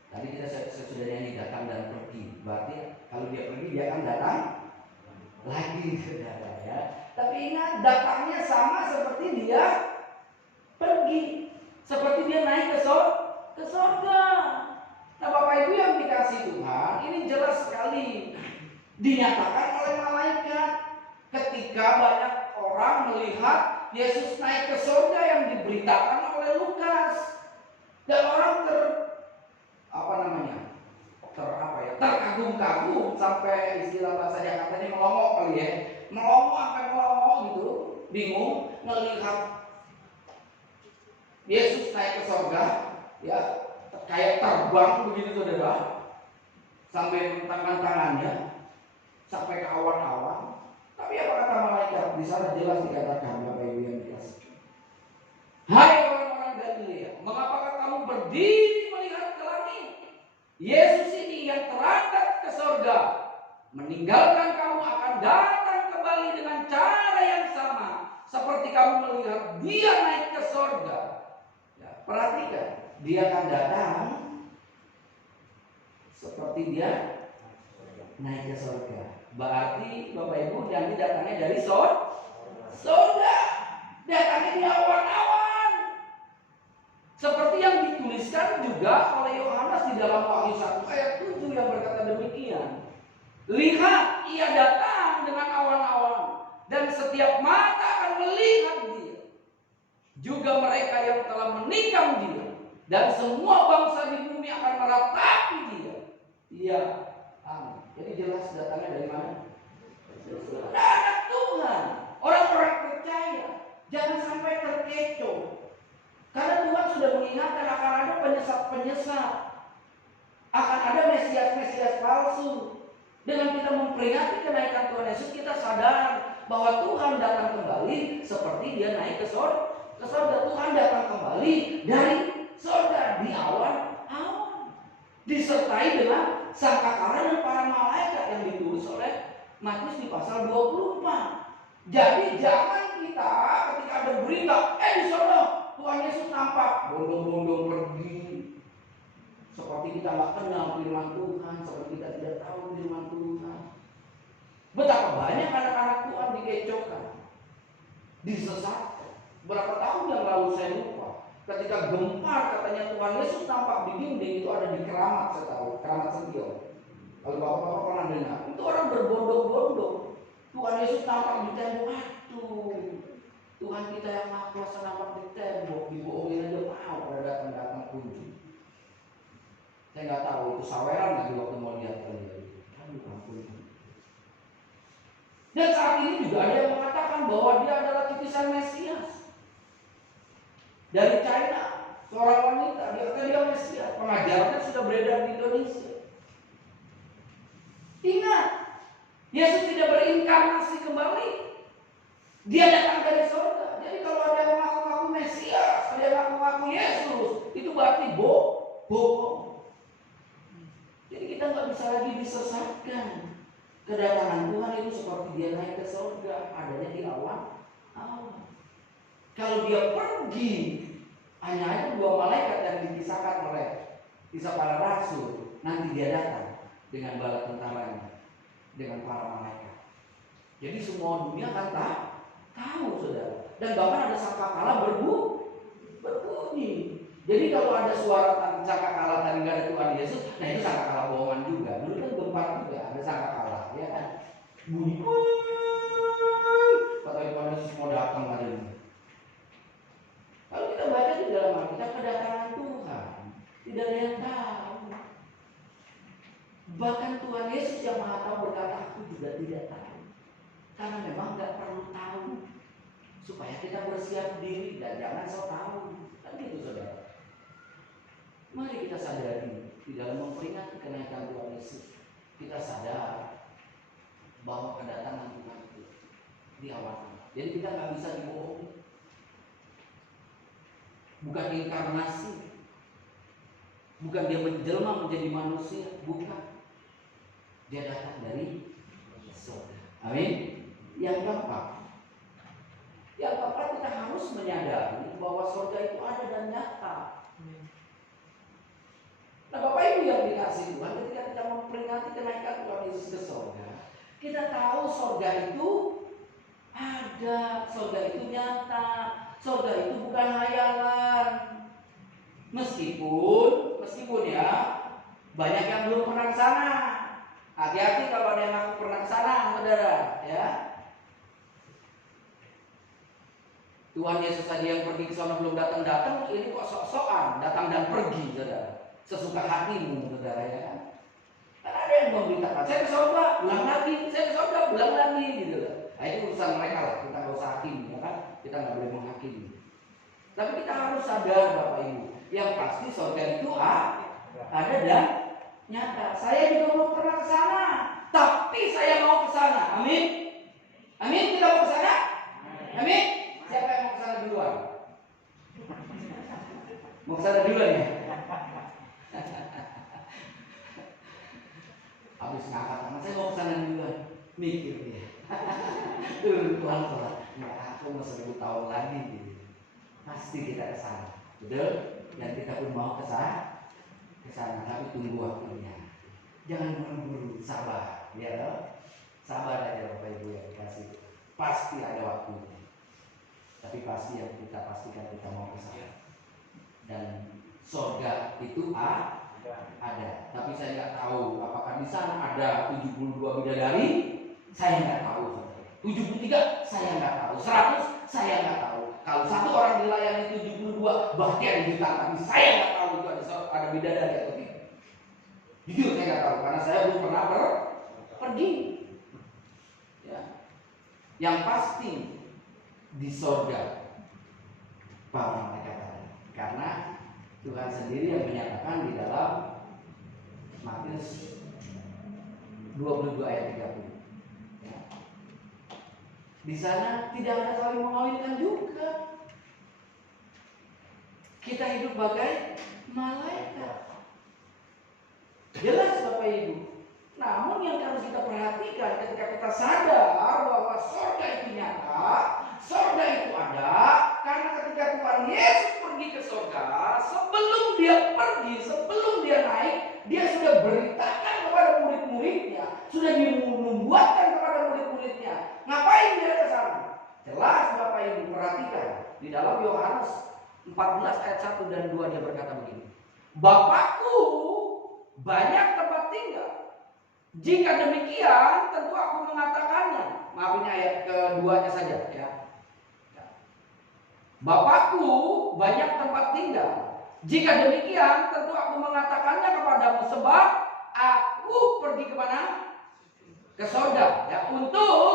Tadi saya sudah nyanyi datang dan pergi. Berarti kalau dia pergi, dia akan datang lagi, saudara ya. Tapi ingat, datangnya sama seperti dia pergi, seperti dia naik ke surga. Nah, Bapak Ibu yang dikasih Tuhan, ini jelas sekali dinyatakan oleh malaikat ketika banyak orang melihat Yesus naik ke surga yang diberitakan oleh Lukas. Dan orang terkagum-kagum sampai istilah bahasa Jakarta ini melongo kali ya. Melongo sampai melongo gitu, bingung melihat Yesus naik ke surga, ya kayak terbang begitu saudara, sampai mentangkan tangannya sampai ke awan-awan. Tapi apa kata malaikat? Di sana jelas dikatakan, Bapak Ibu yang dikasih, hai orang-orang Galilea, mengapakah kamu berdiri melihat ke langit? Yesus ini yang terangkat ke surga, meninggalkan kamu akan datang kembali dengan cara yang sama seperti kamu melihat dia naik ke surga. Ya, perhatikan, dia akan datang seperti dia naik ke surga. Berarti Bapak Ibu nanti datangnya dari surga, datangnya di awan-awan. Seperti yang dituliskan juga oleh Yohanes di dalam Wahyu 1 ayat 7 yang berkata demikian. Lihat, ia datang dengan awan-awan dan setiap mata akan melihat dia. Juga mereka yang telah menikam dia Dan semua bangsa di bumi akan meratapi dia. Iya, amin. Jadi jelas datangnya dari mana? Dari anak Tuhan. Orang-orang percaya. Jangan sampai terkecoh. Karena Tuhan sudah mengingatkan akan ada penyesat-penyesat. Akan ada mesias-mesias palsu. Dengan kita memperingati kenaikan Tuhan Yesus, kita sadar bahwa Tuhan datang kembali seperti dia naik ke surga. Tuhan datang kembali dari surga di awan-awan, disertai dengan sangkakala dan para malaikat yang ditulis oleh Matius di pasal 24. Jadi jangan kita ketika ada berita, di sana Tuhan Yesus nampak, bondong-bondong pergi. Seperti kita nggak kenal firman Tuhan, seperti kita tidak tahu firman Tuhan. Betapa banyak anak-anak Tuhan dikecohkan, disesatkan. Berapa tahun yang lalu saya lupa, ketika gempar katanya Tuhan Yesus nampak di dinding, itu ada di Keramat, saya tahu, Keramat Sentil. Kalau bapak-bapak pernah dengar, itu orang berbondong-bondong. Tuhan Yesus nampak di tembok. Aduh, Tuhan kita yang maha kuasa nampak di tembok, dibohongin aja mau pada datang-datang kunjung. Saya nggak tahu itu saweran lagi waktu mau lihat kalian. Aduh, ampun. Dan saat ini juga ada yang mengatakan bahwa dia adalah titisan Mesias dari China, seorang wanita. Dia kata dia Mesias. Pengajarannya sudah beredar di Indonesia. Ingat, Yesus tidak berinkarnasi kembali. Dia datang dari surga. Jadi kalau ada yang mengaku-ngaku Mesias, ada yang mengaku-ngaku Yesus, itu berarti bohong. Jadi kita nggak bisa lagi disesatkan. Kedatangan Tuhan itu seperti dia naik ke surga, adanya di awan. Kalau dia pergi, hanya ada 2 malaikat yang dikisahkan oleh kisah para rasul. Nanti dia datang dengan bala tentaranya, dengan para malaikat. Jadi semua dunia akan tahu, saudara. Dan bahkan ada sangkakala berbunyi. Jadi kalau ada suara sangkakala tadi nggak ada Tuhan Yesus, nah itu sangkakala bohongan juga. Dulu kan gempar juga ada sangkakala, ya kan? Bunyi. Kata Tuhan Yesus mau datang hari ini. Kalau kita baca di dalam Alkitab kedatangan Tuhan, tidak ada yang tahu. Bahkan Tuhan Yesus yang Maha Tahu berkata, aku juga tidak tahu. Karena memang nggak perlu tahu, supaya kita bersiap diri dan jangan sok tahu. Kan gitu, saudara. Mari kita sadari di dalam memperingati kenaikan Tuhan Yesus, kita sadar bahwa kedatangan Tuhan itu di awal. Jadi kita nggak bisa dibohongi. Bukan inkarnasi, bukan dia menjelma menjadi manusia, bukan. Dia datang dari surga. Amin. Yang keempat kita harus menyadari bahwa surga itu ada dan nyata. Nah, Bapak Ibu yang dikasih Tuhan, ketika kita memperingati kenaikan Tuhan Yesus ke surga, kita tahu surga itu ada, surga itu nyata, surga itu bukan hayalan. Meskipun ya banyak yang belum pernah ke sana. Hati-hati kalau ada yang aku pernah ke sana, saudara, ya. Tuhan Yesus saja yang pergi ke sana belum datang, ini kok sok-sokan datang dan pergi, saudara. Sesuka hatimu, saudara, ya. Karena ada yang memberitakan, saya ke surga, pulang lagi, saya ke surga, pulang lagi, gitu. Nah, itu urusan mereka lah, kita nggak usah hakimi, ya kan? Kita nggak boleh menghakimi. Tapi kita harus sadar, Bapak Ibu, yang pasti surga itu ada dan nyata. Saya juga belum pernah ke sana, tapi saya mau ke sana. Amin. Amin. Kita mau ke sana. Amin. Siapa yang mau ke sana duluan? Mau ke sana duluan ya? Habis ngangkat tangan, saya mau ke sana duluan. Mikir dia. Tuhan sholat. Nggak, aku mau 1000 tahun lagi gitu. Pasti kita ke sana. Betul? Dan kita pun mau ke sana. Tapi tunggu waktunya. Jangan buru-buru, sabar, ya loh. Sabar aja Bapak Ibu yang dikasih. Pasti ada waktunya. Tapi pasti yang kita pastikan kita mau ke sana. Dan surga itu ada. Tapi saya nggak tahu apakah di sana ada 72 bidadari. Saya nggak tahu. 73 saya nggak tahu. 100 saya nggak tahu. Kalau satu orang dilayani 72, berarti ada jutaan. Tapi saya nggak tahu itu ada bidadari atau tidak. Jujur saya nggak tahu, karena saya belum pernah pergi. Ya. Yang pasti di surga para malaikat ada. Karena Tuhan sendiri yang menyatakan di dalam Matius 22 ayat 30. Ya. Di sana tidak ada saling mengawinkan juga. Kita hidup bagai malaikat. Jelas Bapak Ibu. Namun yang harus kita perhatikan ketika kita sadar bahwa surga itu nyata, surga itu ada, karena ketika Tuhan Yesus pergi ke surga, sebelum dia pergi, sebelum dia naik, dia sudah beritakan kepada murid-muridnya, sudah dinubuatkan kepada murid-muridnya. Ngapain dia ke sana? Jelas Bapak Ibu perhatikan di dalam Yohanes 14 ayat 1 dan 2 dia berkata begini. Bapakku banyak tempat tinggal. Jika demikian, tentu aku mengatakannya. Maaf ini ayat keduanya saja ya. Bapakku banyak tempat tinggal. Jika demikian, tentu aku mengatakannya kepadamu, sebab aku pergi kemana? Ke surga ya, untuk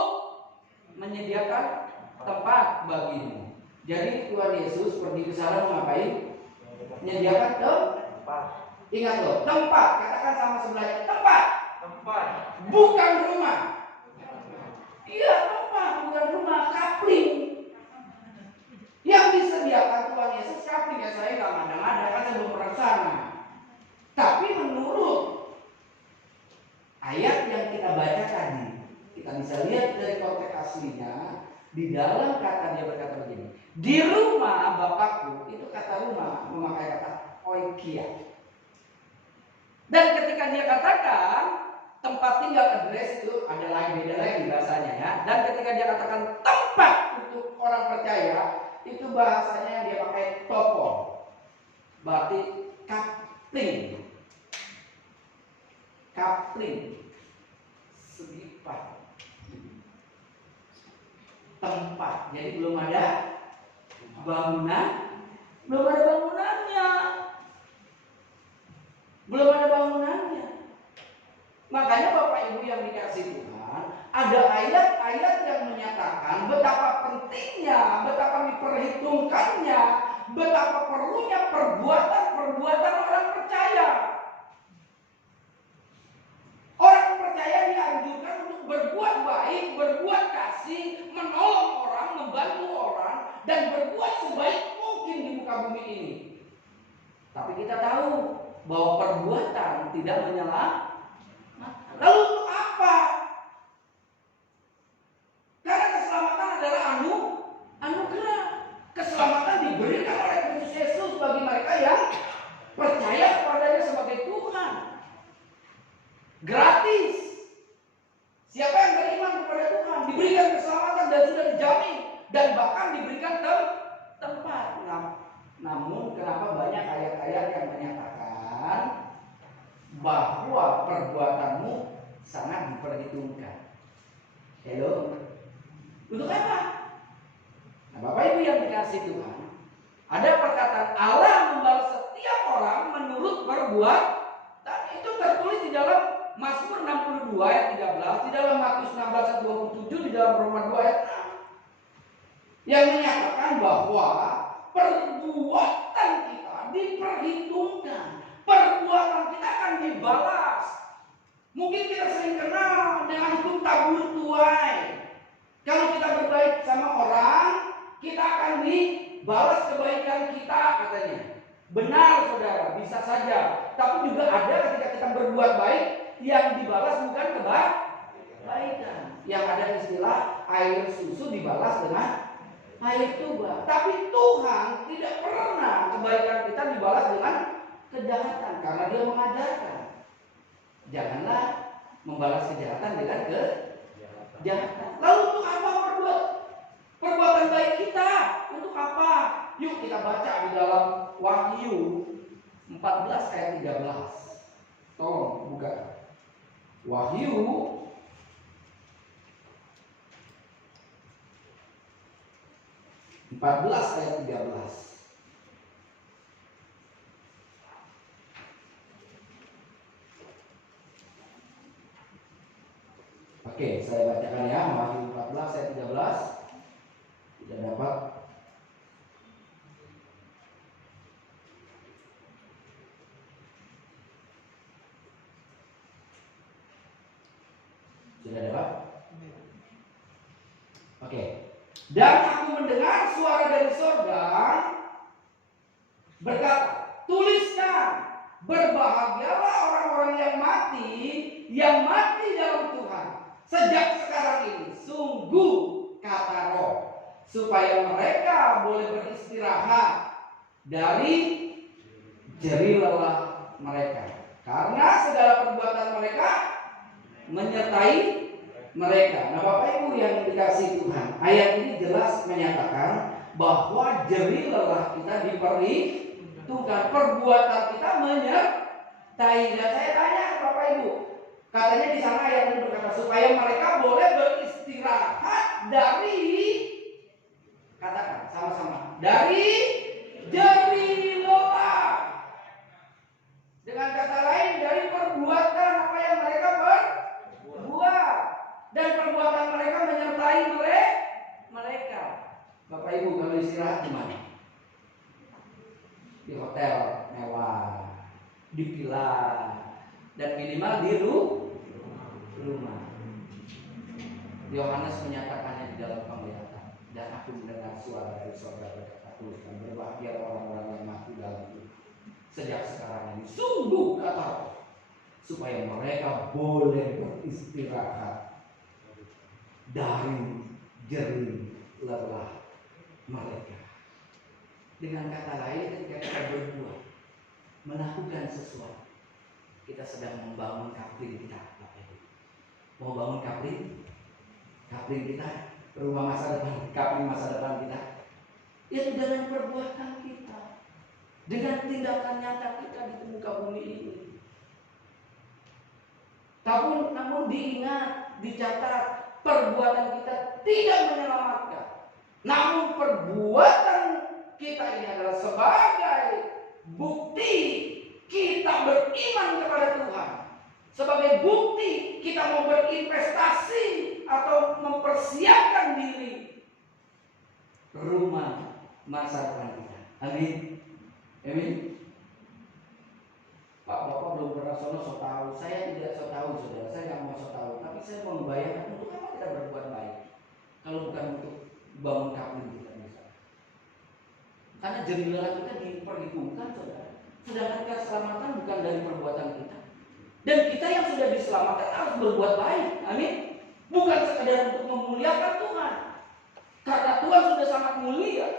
menyediakan tempat bagimu. Jadi Tuhan Yesus pergi ke sana mengapain? Menyediakan tempat. Ingat loh, tempat. Katakan sama sebelahnya, tempat. Tempat. Bukan rumah. Iya, tempat, bukan rumah. Kapling. Yang disediakan Tuhan Yesus kapling. Ya saya nggak mandang-mandang, kan saya belum pernah sana. Tapi menurut ayat yang kita baca tadi, kita bisa lihat dari konteks aslinya. Di dalam kata dia berkata begini, di rumah Bapakku, itu kata rumah memakai kata oikia. Dan ketika dia katakan tempat tinggal, address itu ada lain, beda lagi bahasanya ya. Dan ketika dia katakan tempat untuk orang percaya, itu bahasanya dia pakai topo, berarti kapling, kapling, segipat, tempat. Jadi belum ada bangunan, belum ada bangunannya, belum ada bangunannya. Makanya Bapak Ibu yang dikasih Tuhan, ada ayat-ayat yang menyatakan betapa pentingnya, betapa diperhitungkannya, betapa perlunya perbuatan-perbuatan orang percaya. Orang percaya dianjurkan untuk berbuat baik, berbuat kasih, menolong orang, membantu orang, dan berbuat sebaik mungkin di muka bumi ini. Tapi kita tahu bahwa perbuatan tidak menyelamatkan. Lalu untuk apa? Karena keselamatan adalah anugerah. Keselamatan diberikan oleh Kristus Yesus bagi mereka yang percaya kepadanya sebagai Tuhan. Gratis. Siapa yang beriman kepada Tuhan diberikan keselamatan dan sudah dijamin, dan bahkan diberikan tempat. Namun kenapa banyak ayat-ayat yang menyatakan bahwa perbuatanmu sangat diperhitungkan? Hello? Untuk apa? Nah, Bapak Ibu yang dikasih Tuhan, ada perkataan Allah membalas setiap orang menurut perbuatan. Itu tertulis di dalam Mazmur 62 ayat 13, di dalam Matius 16 ayat 27, di dalam Roma 2 ayat 6, yang menyatakan bahwa perbuatan kita diperhitungkan, perbuatan kita akan dibalas. Mungkin kita sering kenal dengan hukum tabur tuai. Kalau kita berbaik sama orang, kita akan dibalas kebaikan kita, katanya. Benar saudara, bisa saja. Tapi juga ada ketika kita berbuat baik, yang dibalas bukan kebaikan. Yang ada istilah air susu dibalas dengan air tuba. Tapi Tuhan tidak pernah kebaikan kita dibalas dengan kejahatan, karena Dia mengajarkan janganlah membalas kejahatan dengan kejahatan. Lalu untuk apa perbuatan baik kita? Untuk apa? Yuk kita baca di dalam Wahyu 14 ayat 13. Tolong buka Wahyu 14 14 ayat 13. Oke, saya bacakan ya, Wahyu 14 ayat 13. Tidak dapat. Sudah dapat? Oke. Dan aku mendengar suara dari surga berkata, tuliskan, berbahagialah orang-orang yang mati dalam Tuhan sejak sekarang ini, sungguh kata Roh, supaya mereka boleh beristirahat dari jerih lelah mereka, karena segala perbuatan mereka menyertai mereka. Nah, Bapak Ibu yang dikasihi Tuhan, ayat ini jelas menyatakan bahwa jerih lelah kita diperhitungkan, perbuatan kita menyertai. Dan saya tanya Bapak Ibu, katanya di sana ayat ini berkata supaya mereka boleh beristirahat dari, katakan sama-sama, dari jerih lelah. Dengan kata lain, dari perbuatan apa yang mereka berbuat, dan perbuatan mereka menyertai mereka. Bapak Ibu kalau istirahat di mana? Di hotel mewah, di villa, dan minimal di rumah. Yohanes menyatakannya di dalam penglihatan, dan aku mendengar suara dari surga berkata, tuliskan, berbahagia orang-orang yang mati dalam Tuhan sejak sekarang ini, sungguh kata, supaya mereka boleh beristirahat dari jerih lelah mereka. Dengan kata lain, ketika kita berbuat, melakukan sesuatu, kita sedang membangun kapling kita. Mau bangun kapling kita, rumah masa depan, kapling masa depan kita, itu dengan perbuatan kita, dengan tindakan nyata kita di muka bumi ini. Namun diingat, dicatat, perbuatan kita tidak menyelamatkan. Namun perbuatan kita ini adalah sebagai bukti kita beriman kepada Tuhan, sebagai bukti kita mau berinvestasi atau mempersiapkan diri rumah masa depan kita. Amin. Amin. Pak, Bapak belum pernah so tahu. Saya tidak so tahu, saudara. Saya nggak mau so tahu. Tapi saya mau membayangkan untuk apa kita berbuat baik, kalau bukan untuk bangun kapling kita misalnya. Karena jerih lelah kita diperhitungkan, saudara. Sedangkan keselamatan bukan dari perbuatan kita. Dan kita yang sudah diselamatkan harus berbuat baik. Amin. Bukan sekedar untuk memuliakan Tuhan, karena Tuhan sudah sangat mulia.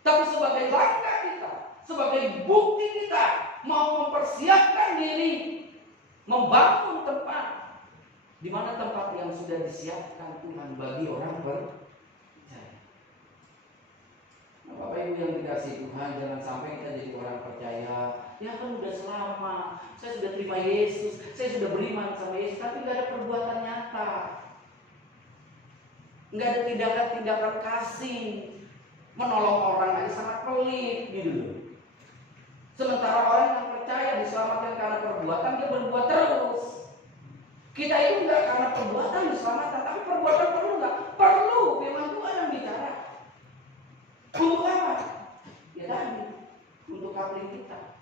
Tapi sebagai langkah kita, sebagai bukti kita mau mempersiapkan diri, membangun tempat, di mana tempat yang sudah disiapkan Tuhan bagi orang percaya. Nah, Bapak Ibu yang dikasihi Tuhan, jangan sampai kita jadi orang percaya. Ya kan udah selamat, saya sudah terima Yesus, saya sudah beriman sama Yesus, tapi nggak ada perbuatan nyata, nggak ada tindakan-tindakan kasih, menolong orang aja sangat pelit gitu. Sementara orang yang percaya diselamatkan karena perbuatan, dia berbuat terus. Kita itu enggak karena perbuatan diselamatkan, tapi perbuatan perlu enggak? Perlu, memang Tuhan yang bicara. Untuk apa? Ya tadi, untuk kapling kita.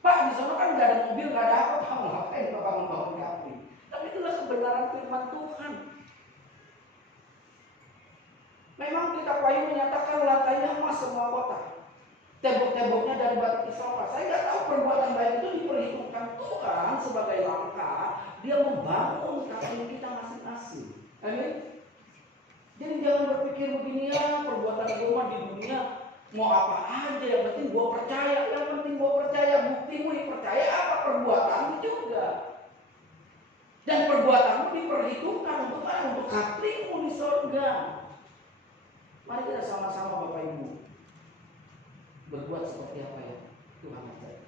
Pak, di sana kan enggak ada mobil, enggak ada apa, Pak, ngapain Bapak membangun kapling? Tapi itulah kebenaran firman Tuhan. Memang kita payu menyatakan lantainya emas semua kota, tembok-temboknya dari batu isopar. Saya nggak tahu perbuatan baik itu diperhitungkan Tuhan sebagai langkah dia membangun kapling kita masing-masing. Amin. Jadi jangan berpikir begini ya, perbuatan gue di dunia mau apa aja, yang penting gue percaya, buktimu dipercaya apa, perbuatanmu juga. Dan perbuatanmu diperhitungkan untuk kaplingmu di surga. Mari kita sama-sama Bapak Ibu berbuat seperti apa ya Tuhan ajar.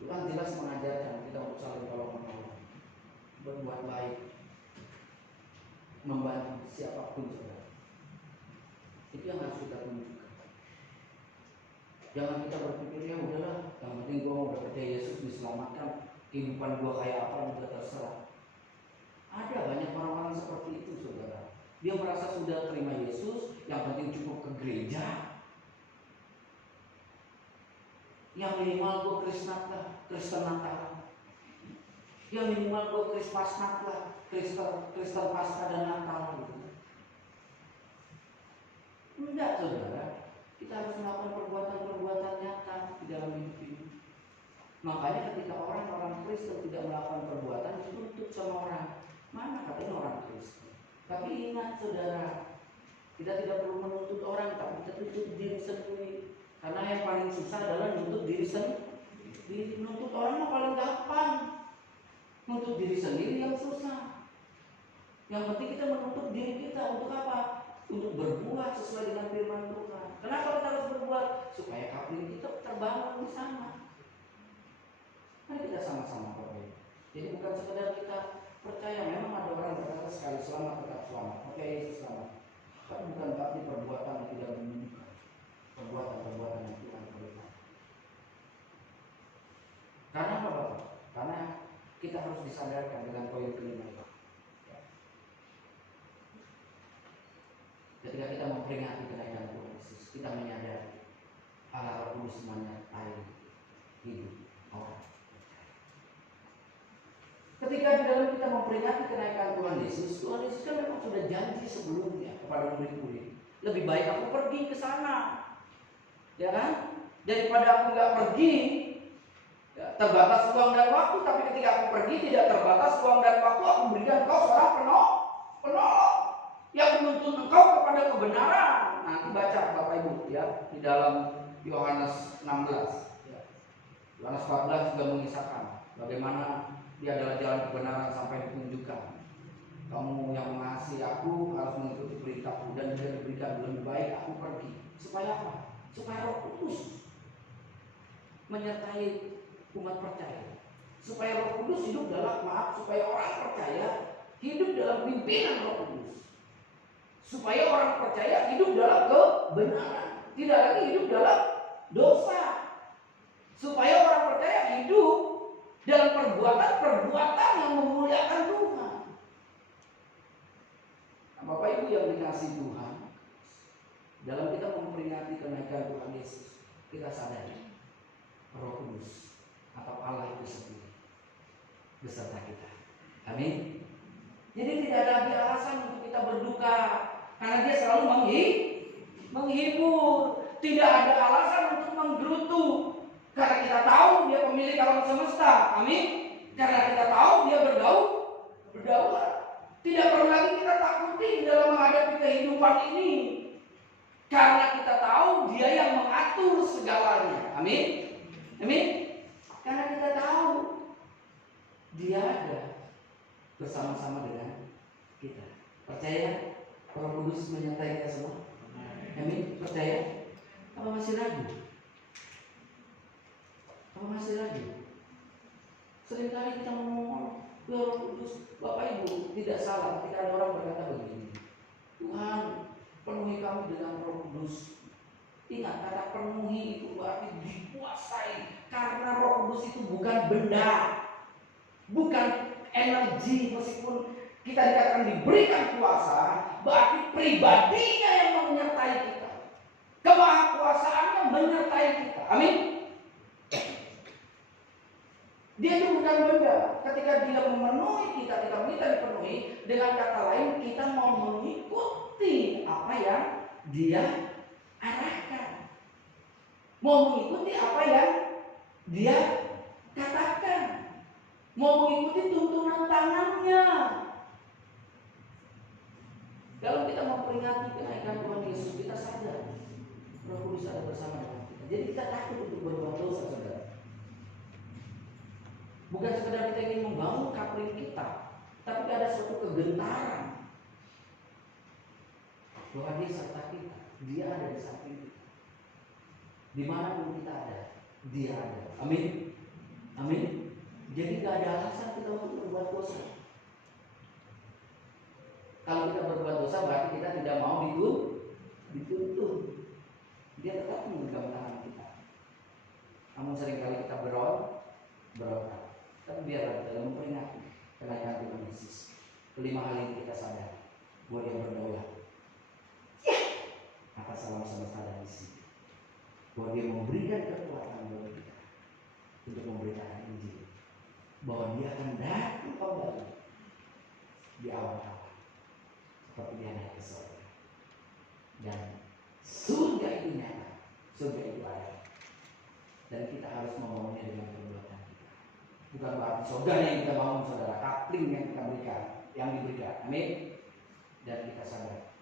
Tuhan jelas mengajarkan kita untuk saling tolong-menolong, berbuat baik, membantu siapapun saudara. Jangan kita berpikir ya udahlah, yang penting gue mau percaya Yesus diselamatkan, kehidupan gue kayak apa juga terserah. Ada banyak orang-orang seperti itu, saudara. Dia merasa sudah terima Yesus, yang penting cukup ke gereja. Yang minimal gue Kristen Natal. Yang minimal gue Krismas Natal, Kristen Pasca dan Natal gitu. Enggak, saudara. Kita harus melakukan perbuatan-perbuatan nyata di dalam hidup ini. Makanya ketika orang-orang Kristen tidak melakukan perbuatan, dituntut sama orang. Mana katanya orang Kristen? Tapi ingat, saudara, kita tidak perlu menuntut orang, tapi kita tuntut diri sendiri. Karena yang paling susah adalah menuntut diri sendiri. Menuntut orang mah paling gampang. Menuntut diri sendiri yang susah. Yang penting kita menuntut diri kita untuk apa? Untuk berbuat sesuai dengan firman Tuhan. Kenapa kita harus berbuat? Supaya kapling kita terbangun di sana. Mari kita sama-sama berdoa. Jadi bukan sekedar kita percaya, memang ada orang berkata sekali selamat tetap selamat. Oke, Yesus selamat. Tapi bukan berarti perbuatan yang tidak menunjukkan perbuatan-perbuatan yang Tuhan berikan. Karena apa, Bapak? Karena kita harus disadarkan dengan poin kelima itu. Ketika kita memperingati kenaikan Tuhan Yesus, kita menyadari Allah Roh Kudus menyertai hidup orang. Ketika di dalam kita memperingati kenaikan Tuhan Yesus kan memang sudah janji sebelumnya kepada murid-murid. Lebih baik aku pergi ke sana, ya kan? Daripada aku nggak pergi, ya, terbatas uang dan waktu. Tapi ketika aku pergi tidak terbatas uang dan waktu, aku berikan kau seorang penolong yang menuntun engkau kepada kebenaran. Nanti baca Bapak Ibu ya di dalam Yohanes 16. Ya. Yohanes 14 juga mengisahkan bagaimana dia adalah jalan kebenaran sampai ditunjukkan. Kamu yang mengasihi aku harus mengikuti perintahku, dan dia diberikan lebih baik aku pergi. Supaya apa? Supaya Roh Kudus menyertai umat percaya. Supaya Roh Kudus hidup dalam supaya orang percaya hidup dalam pimpinan Roh Kudus. Supaya orang percaya hidup dalam kebenaran, tidak lagi hidup dalam dosa. Supaya orang percaya hidup dalam perbuatan-perbuatan yang memuliakan Tuhan. Nah, Bapak Ibu yang dikasihi Tuhan, dalam kita memperingati kenaikan Tuhan Yesus, kita sadari Roh Kudus atau Allah itu sendiri beserta kita. Amin. Jadi tidak ada lagi alasan untuk kita berduka, karena dia selalu menghibur. Tidak ada alasan untuk menggerutu, karena kita tahu dia pemilik alam semesta. Amin. Karena kita tahu dia berdaulat. Tidak perlu lagi kita takuti dalam menghadapi kehidupan ini, karena kita tahu dia yang mengatur segalanya. Amin. Amin. Karena kita tahu dia ada bersama-sama dengan kita. Percaya Roh Kudus menyertai kita semua? Amin. Percaya? Apa masih ragu? Apa masih ragu? Seringkali kita ngomong ya Roh Kudus. Bapak Ibu tidak salah ketika ada orang berkata begini, Tuhan penuhi kami dengan Roh Kudus. Ingat, kata penuhi itu berarti dikuasai, karena Roh Kudus itu bukan benda, bukan energi. Meskipun kita dikatakan diberikan kuasa, berarti pribadinya yang menyertai kita, kemahakuasaannya menyertai kita. Amin. Dia itu bukan benda. Ketika dia memenuhi kita, kita minta dipenuhi. Dengan kata lain, kita mau mengikuti apa yang dia arahkan, mau mengikuti apa yang dia katakan, mau mengikuti tuntunan tangannya. Kalau kita memperingati kenaikan Tuhan Yesus, kita sadar Roh Kudus ada bersama dengan kita. Jadi kita takut untuk berbuat dosa, saudara. Bukan sekedar kita ingin membangun kapling kita, tapi ada suatu kegentaran bahwa dia serta kita. Dia ada di samping kita. Dimanapun kita ada, dia ada. Amin. Amin. Jadi gak ada alasan kita untuk berbuat dosa. Kalau kita berbuat dosa berarti kita tidak mau dituntun. Dia tetap memegang tangan kita. Namun seringkali kita berontak. Tapi biarlah dalam memperingati kenaikan Tuhan Yesus, kelima hal ini kita sadar bahwa Dia berdaulat atas alam semesta dan isi, bahwa Dia memberikan kekuatan bagi kita untuk memberitakan Injil, bahwa Dia akan datang kembali di awal-awal seperti Dia naik ke surga. Dan surga itu nyata, surga itu ada, dan kita harus membangunnya dengan perbuatan kita. Bukan berarti surga yang kita bangun, saudara, kapling yang kita berikan, yang diberikan, amin. Dan kita sadar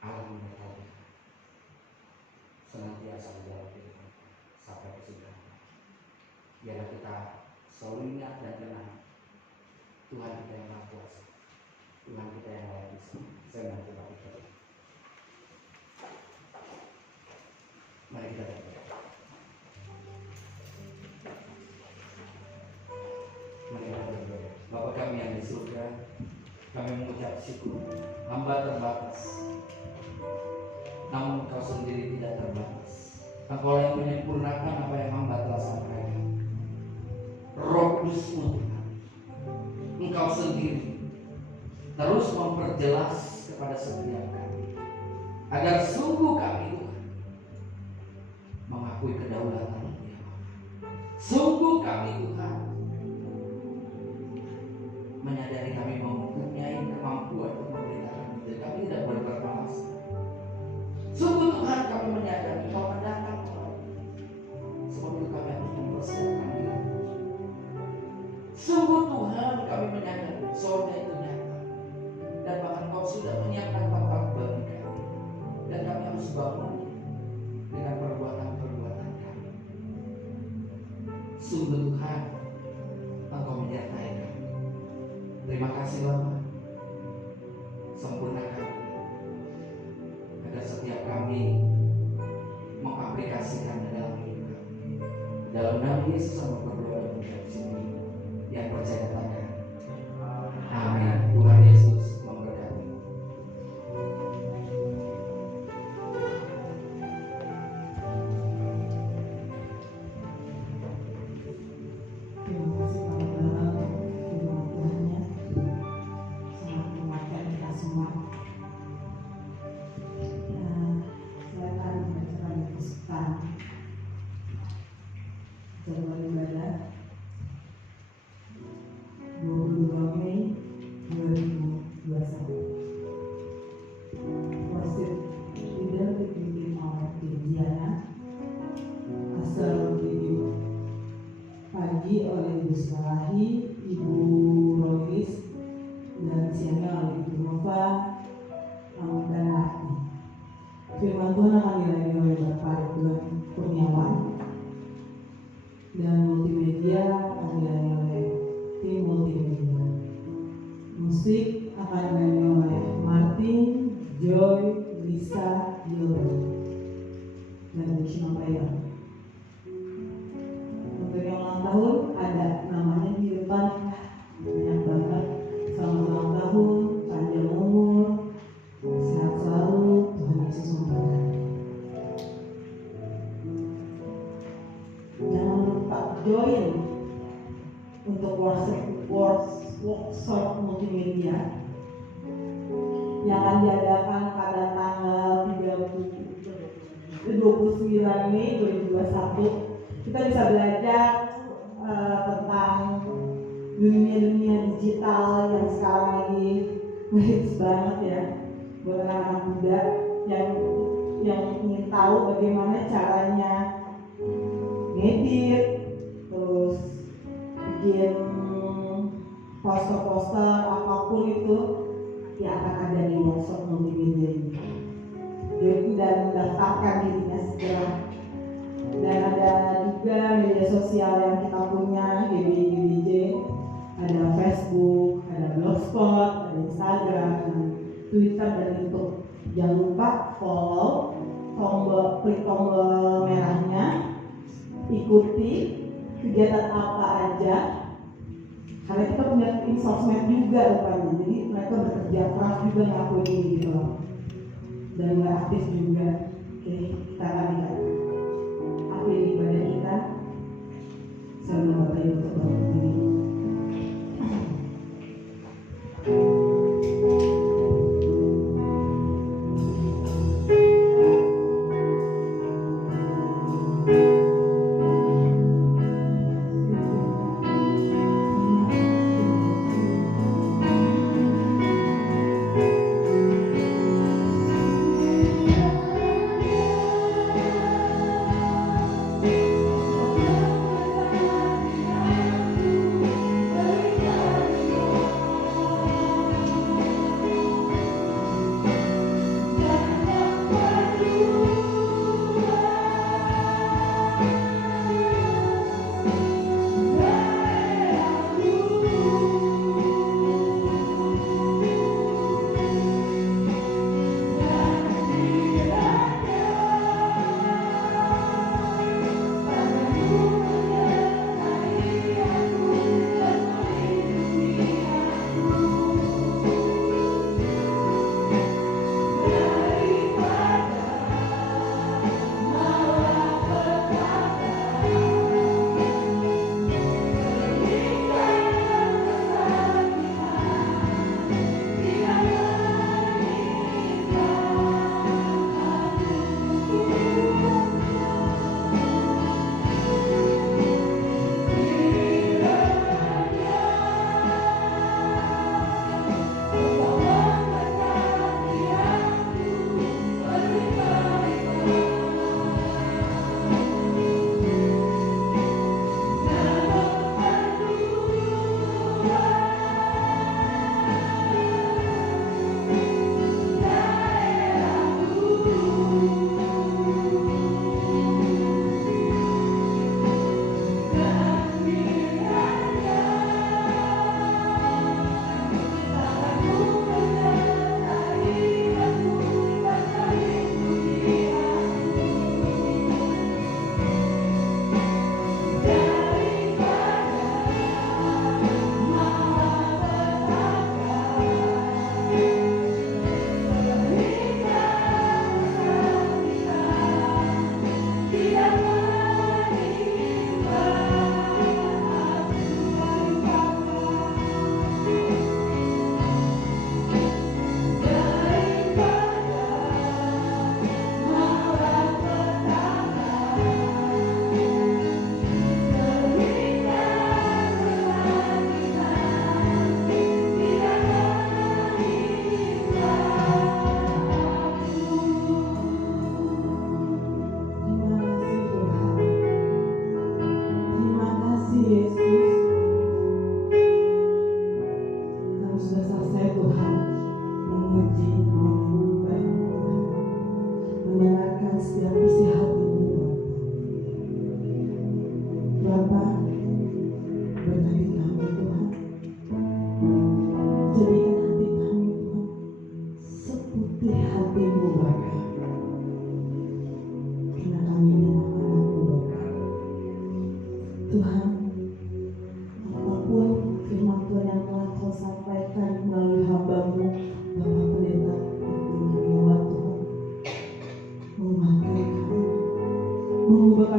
Allah menyertai kita senantiasa di dalam kehidupan kita sampai kesudahan. Biarlah kita selalu ingat dan kenal Tuhan kita yang Maha Kuasa, Tuhan kita yang layak disembah. Saya nanti berdoa. Mari kita berdoa. Mari kita berdoa. Bapa kami yang di surga, kami mengucap syukur. Hamba terbatas, namun Engkau sendiri tidak terbatas. Engkau yang menyempurnakan apa yang hamba telah sampaikan. Roh Kudus-Mu Tuhan, Engkau sendiri terus memperjelas kepada setiap kami, agar sungguh kami Tuhan mengakui kedaulatan Dia. Sungguh kami Tuhan menyadari kami mempunyai kemampuan untuk memberitakan Injil. Kami tidak boleh bermalas. Sungguh Tuhan kami menyadari Engkau akan datang kembali. Sebab itu kami harus mempersiapkan diri. Sungguh Tuhan kami menyadari sorga itu nyata, dan bahkan Kau sudah menyiapkan tempat bagi kami, dan kami harus bangun dengan perbuatan-perbuatan kami. Sungguh Tuhan Engkau menyertai kami. Terima kasih Bapa, sempurnakan agar setiap kami mengaplikasikan dalam hidup kami. Dalam nama Yesus sama berdoa dan mengucap syukur. Yang percaya katakan amin. Tuhan Yesus memberkati. Terima kasih Bapak firman Tuhannya, sangat menguatkan kita semua. Saya akan membacakan kesukaan jadwal ibadah 22 Mei 2021. Worship leader dipimpin oleh Diana, asal video pagi oleh Ibu Salahi, Ibu Rolis, dan siangnya oleh Ibu Nova dan Arti. Firman Tuhan akan dilayani oleh Bapak Ridwan Kurniawan, dan multimedia akan dilayani oleh tim multimedia. Musik akan dilayani oleh Martin, Joy, Lisa, Yoga, dan Krishna Prayer. Untuk yang ulang tahun ada namanya di depan, banyak banget. Selamat ulang tahun, panjang umur, sehat selalu, Tuhan Yesus memberkati. Jangan lupa join untuk workshop multimedia yang akan diadakan pada tanggal 29 Mei 2021. Kita bisa belajar tentang dunia digital yang sekarang lagi hits banget ya, buat anak-anak muda yang ingin tahu bagaimana caranya ngedit, terus bikin poster-poster apapun itu, ya akan ada di workshop multimedia ini. Jadi dan mendaftarkan dirinya segera. Dan ada juga media sosial yang kita punya, GBJ, ada Facebook, ada Blogspot, ada Instagram, Twitter, dan YouTube. Jangan lupa follow, klik tombol merahnya, ikuti kegiatan apa aja, karena kita punya tim sosmed juga rupanya. Jadi mereka bekerja keras juga ngelakuin ini gitu loh, dan nggak aktif juga. Oke, kita akan lihat akhir ibadah kita.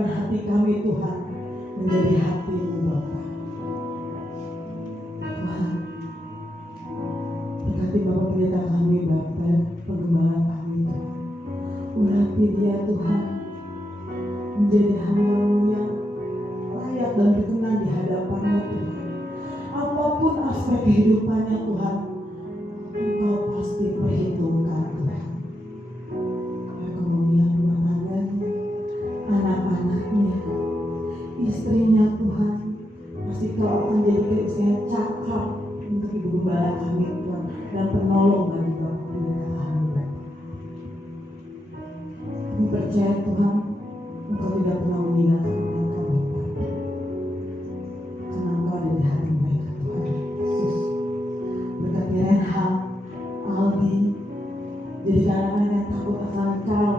ubahkan hati kami Tuhan menjadi hati-Mu Bapa. Tuhan, berkati Bapak Pendeta kami Bapa, penggembala kami Tuhan. Urapi dia Tuhan menjadi hamba-Mu yang layak dan berkenan di hadapan-Mu Tuhan. Apapun aspek kehidupannya Tuhan, Engkau pasti perhitungkan Tuhan. Kemudian rumah tangganya, anak-anaknya, istrinya Tuhan, pasti Kau akan jadi istrinya cakap untuk Ibu Gembala kami Tuhan, dan penolong bagi Bapak Pendeta kami Bapak. Kami percaya Tuhan, Engkau tidak pernah meninggalkan mereka Bapak, karena Engkau ada di hati mereka Tuhan Yesus. Berkati Renhal, Aldi, jadi anak-anak yang takut akan Kau,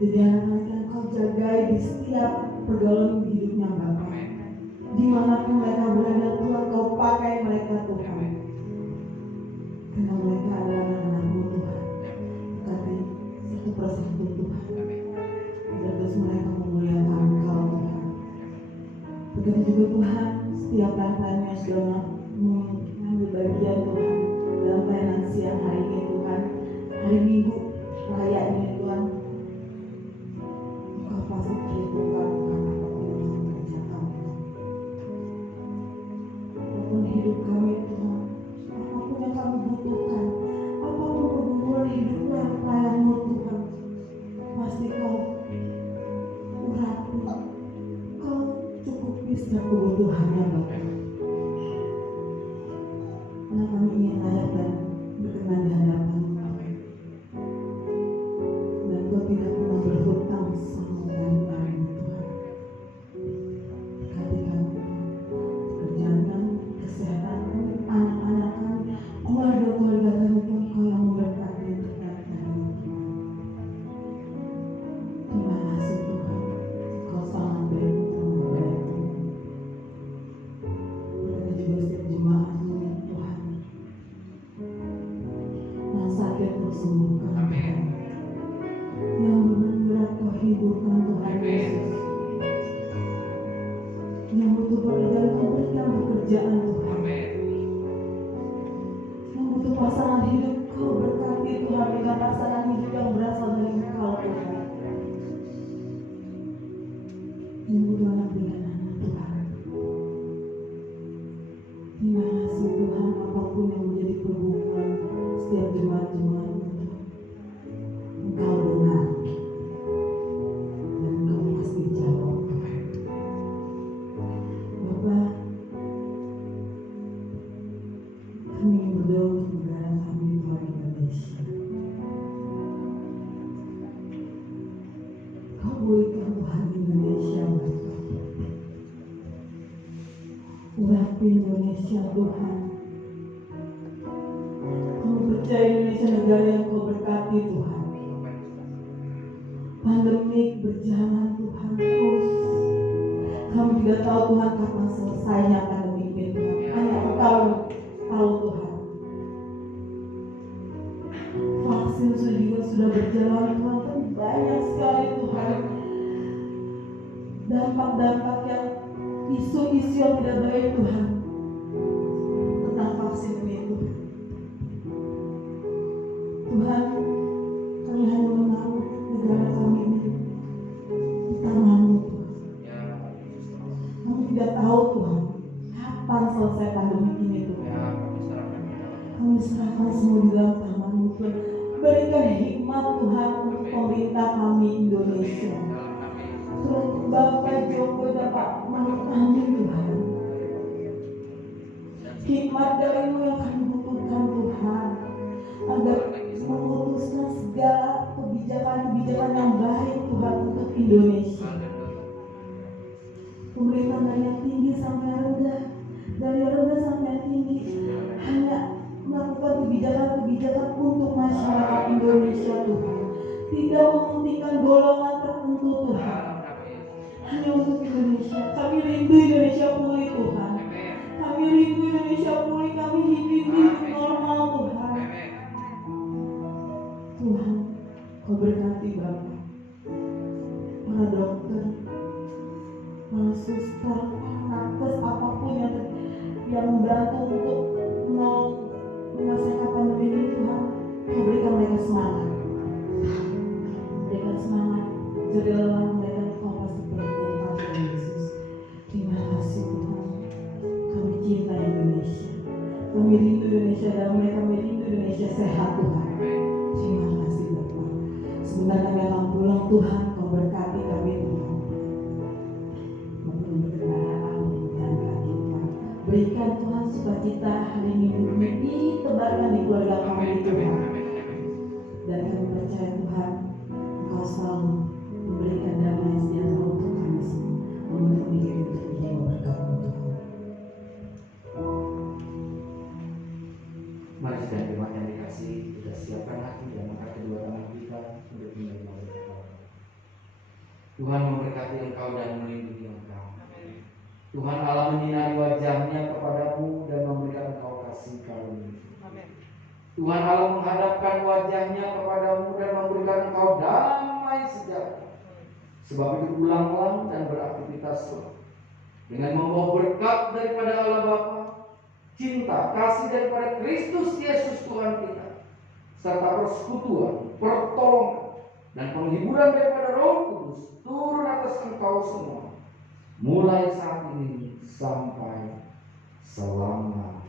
jadi anak-anak yang Kau jagai di setiap pergaulan hidupnya Bapak. Dimanapun mereka berada Tuhan, Kau pakai mereka Tuhan, karena mereka adalah anak-anak-Mu Tuhan. Berkati satu persatu Tuhan, agar terus mereka memuliakan Engkau Tuhan. Berkati juga Tuhan setiap lain-lain yang sudah mengambil bagian Tuhan dalam pelayanan siang hari ini Tuhan, hari Minggu raya ini Tuhan. Engkau pasti perhitungkan Tuhan apapun yang kami kerjakan Tuhan. Apapun hidup kami Tuhan, apapun yang kami butuhkan, apapun pergumulan hidupnya pelayan-Mu Tuhan, pasti Kau urapi, Kau cukupi setiap kebutuhannya Bapak. Karena kami ingin layak dan berkenan di hadapan-Mu Tuhan. Dan Kau tidak pernah berhutang sama kami Tuhan. Berkati kami Tuhan, pekerjaan kami, kesehatan kami, anak-anak kami, keluarga-keluarga kami Tuhan, Kau yang memberkati berkat kami Tuhan. Terima kasih Tuhan, Kau sangat baik, sangat baik Tuhan. Berkati juga setiap jemaat-Mu Tuhan, yang sakit Kau sembuhkan Tuhan, yang berat Kau hiburkan Tuhan Yesus, yang butuh pekerjaan Kau berikan pekerjaan Tuhan, yang butuh pasangan hidup Kau berkati Tuhan dengan pasangan hidup yang berasal dari Engkau Tuhan, yang butuh anak dengan anak Tuhan. Terima kasih Tuhan, apapun yang menjadi pergumulan setiap jemaat-jemaat Tuhan, Engkau dengar dan Engkau pasti jawab Tuhan. Bapak, kami berdoa untuk negara kami Tuhan Indonesia. Kau pulihkan Tuhan Indonesia Bapak. Urapi Indonesia Tuhan. Kami percaya Indonesia negara yang Kau berkati Tuhan. Pandemik berjalan Tuhan terus. Kami tidak tahu Tuhan kapan selesainya pandemi ini Tuhan. Hanya Engkau tahu Tuhan. Vaksin juga sudah berjalan Tuhan, kan banyak sekali Tuhan dampak-dampak yang isu-isu yang tidak baik Tuhan tentang vaksin ini Tuhan. Tuhan, kami hanya menaruh negara kami ini di tangan-Mu Tuhan. Kami tidak tahu Tuhan kapan selesai pandemi ini Tuhan. Kami serahkan semua di dalam tangan-Mu Tuhan. Berikan hikmat Tuhan untuk pemerintah kami Indonesia. Terus Bapak Jokowi dan Pak Maruf Amin Tuhan. Hikmat dari-Mu yang kami butuhkan Tuhan, agar memutuskan segala kebijakan-kebijakan yang baik Tuhan untuk Indonesia. Pemerintah dari yang tinggi sampai rendah, dari rendah sampai tinggi, hanya melakukan kebijakan-kebijakan untuk masyarakat Indonesia Tuhan. Tidak mementingkan golongan tertentu Tuhan, hanya untuk Indonesia. Kami rindu Indonesia pulih Tuhan. Kami rindu Indonesia pulih. Kami hidup normal Tuhan. Tuhan, Kau berkati Bapak, para dokter, suster, nakes, apapun yang membantu untuk menyelesaikan pandemi ini Tuhan, Kau berikan mereka semangat. Berikan semangat, jadilah mereka Kau pasti berlimpah Tuhan Yesus. Terima kasih Tuhan. Kami cinta Indonesia. Kami rindu Indonesia damai, kami rindu Indonesia sehat Tuhan. Terima kasih Bapak. Sebentar kami akan pulang Tuhan, Kau berkati kami Tuhan. Maupun berkendaraan dan kaki Tuhan. Berikan Tuhan sukacita hari Minggu ini ditebarkan di keluarga kami Tuhan. Dan kami percaya Tuhan, Engkau selalu memberikan damai sejahtera untuk kami semua. Untuk diri untuk jiwa berkat-Mu Tuhan. Mari sedang jemaat yang dikasih, kita siapkan hati dan angkat kedua tangan kita untuk menerima berkat. Tuhan memberkati engkau dan melindungi engkau. Tuhan Allah menyinari wajahnya kepadamu dan memberikan engkau kasih karunia. Tuhan Allah menghadapkan wajahnya kepadamu dan memberikan engkau damai sejahtera. Sebab itu pulanglah dan beraktivitaslah dengan membawa berkat daripada Allah Bapa, cinta, kasih daripada Kristus Yesus Tuhan kita, serta persekutuan, pertolongan, dan penghiburan daripada Roh Kudus turun atas engkau semua, mulai saat ini sampai selama-lamanya.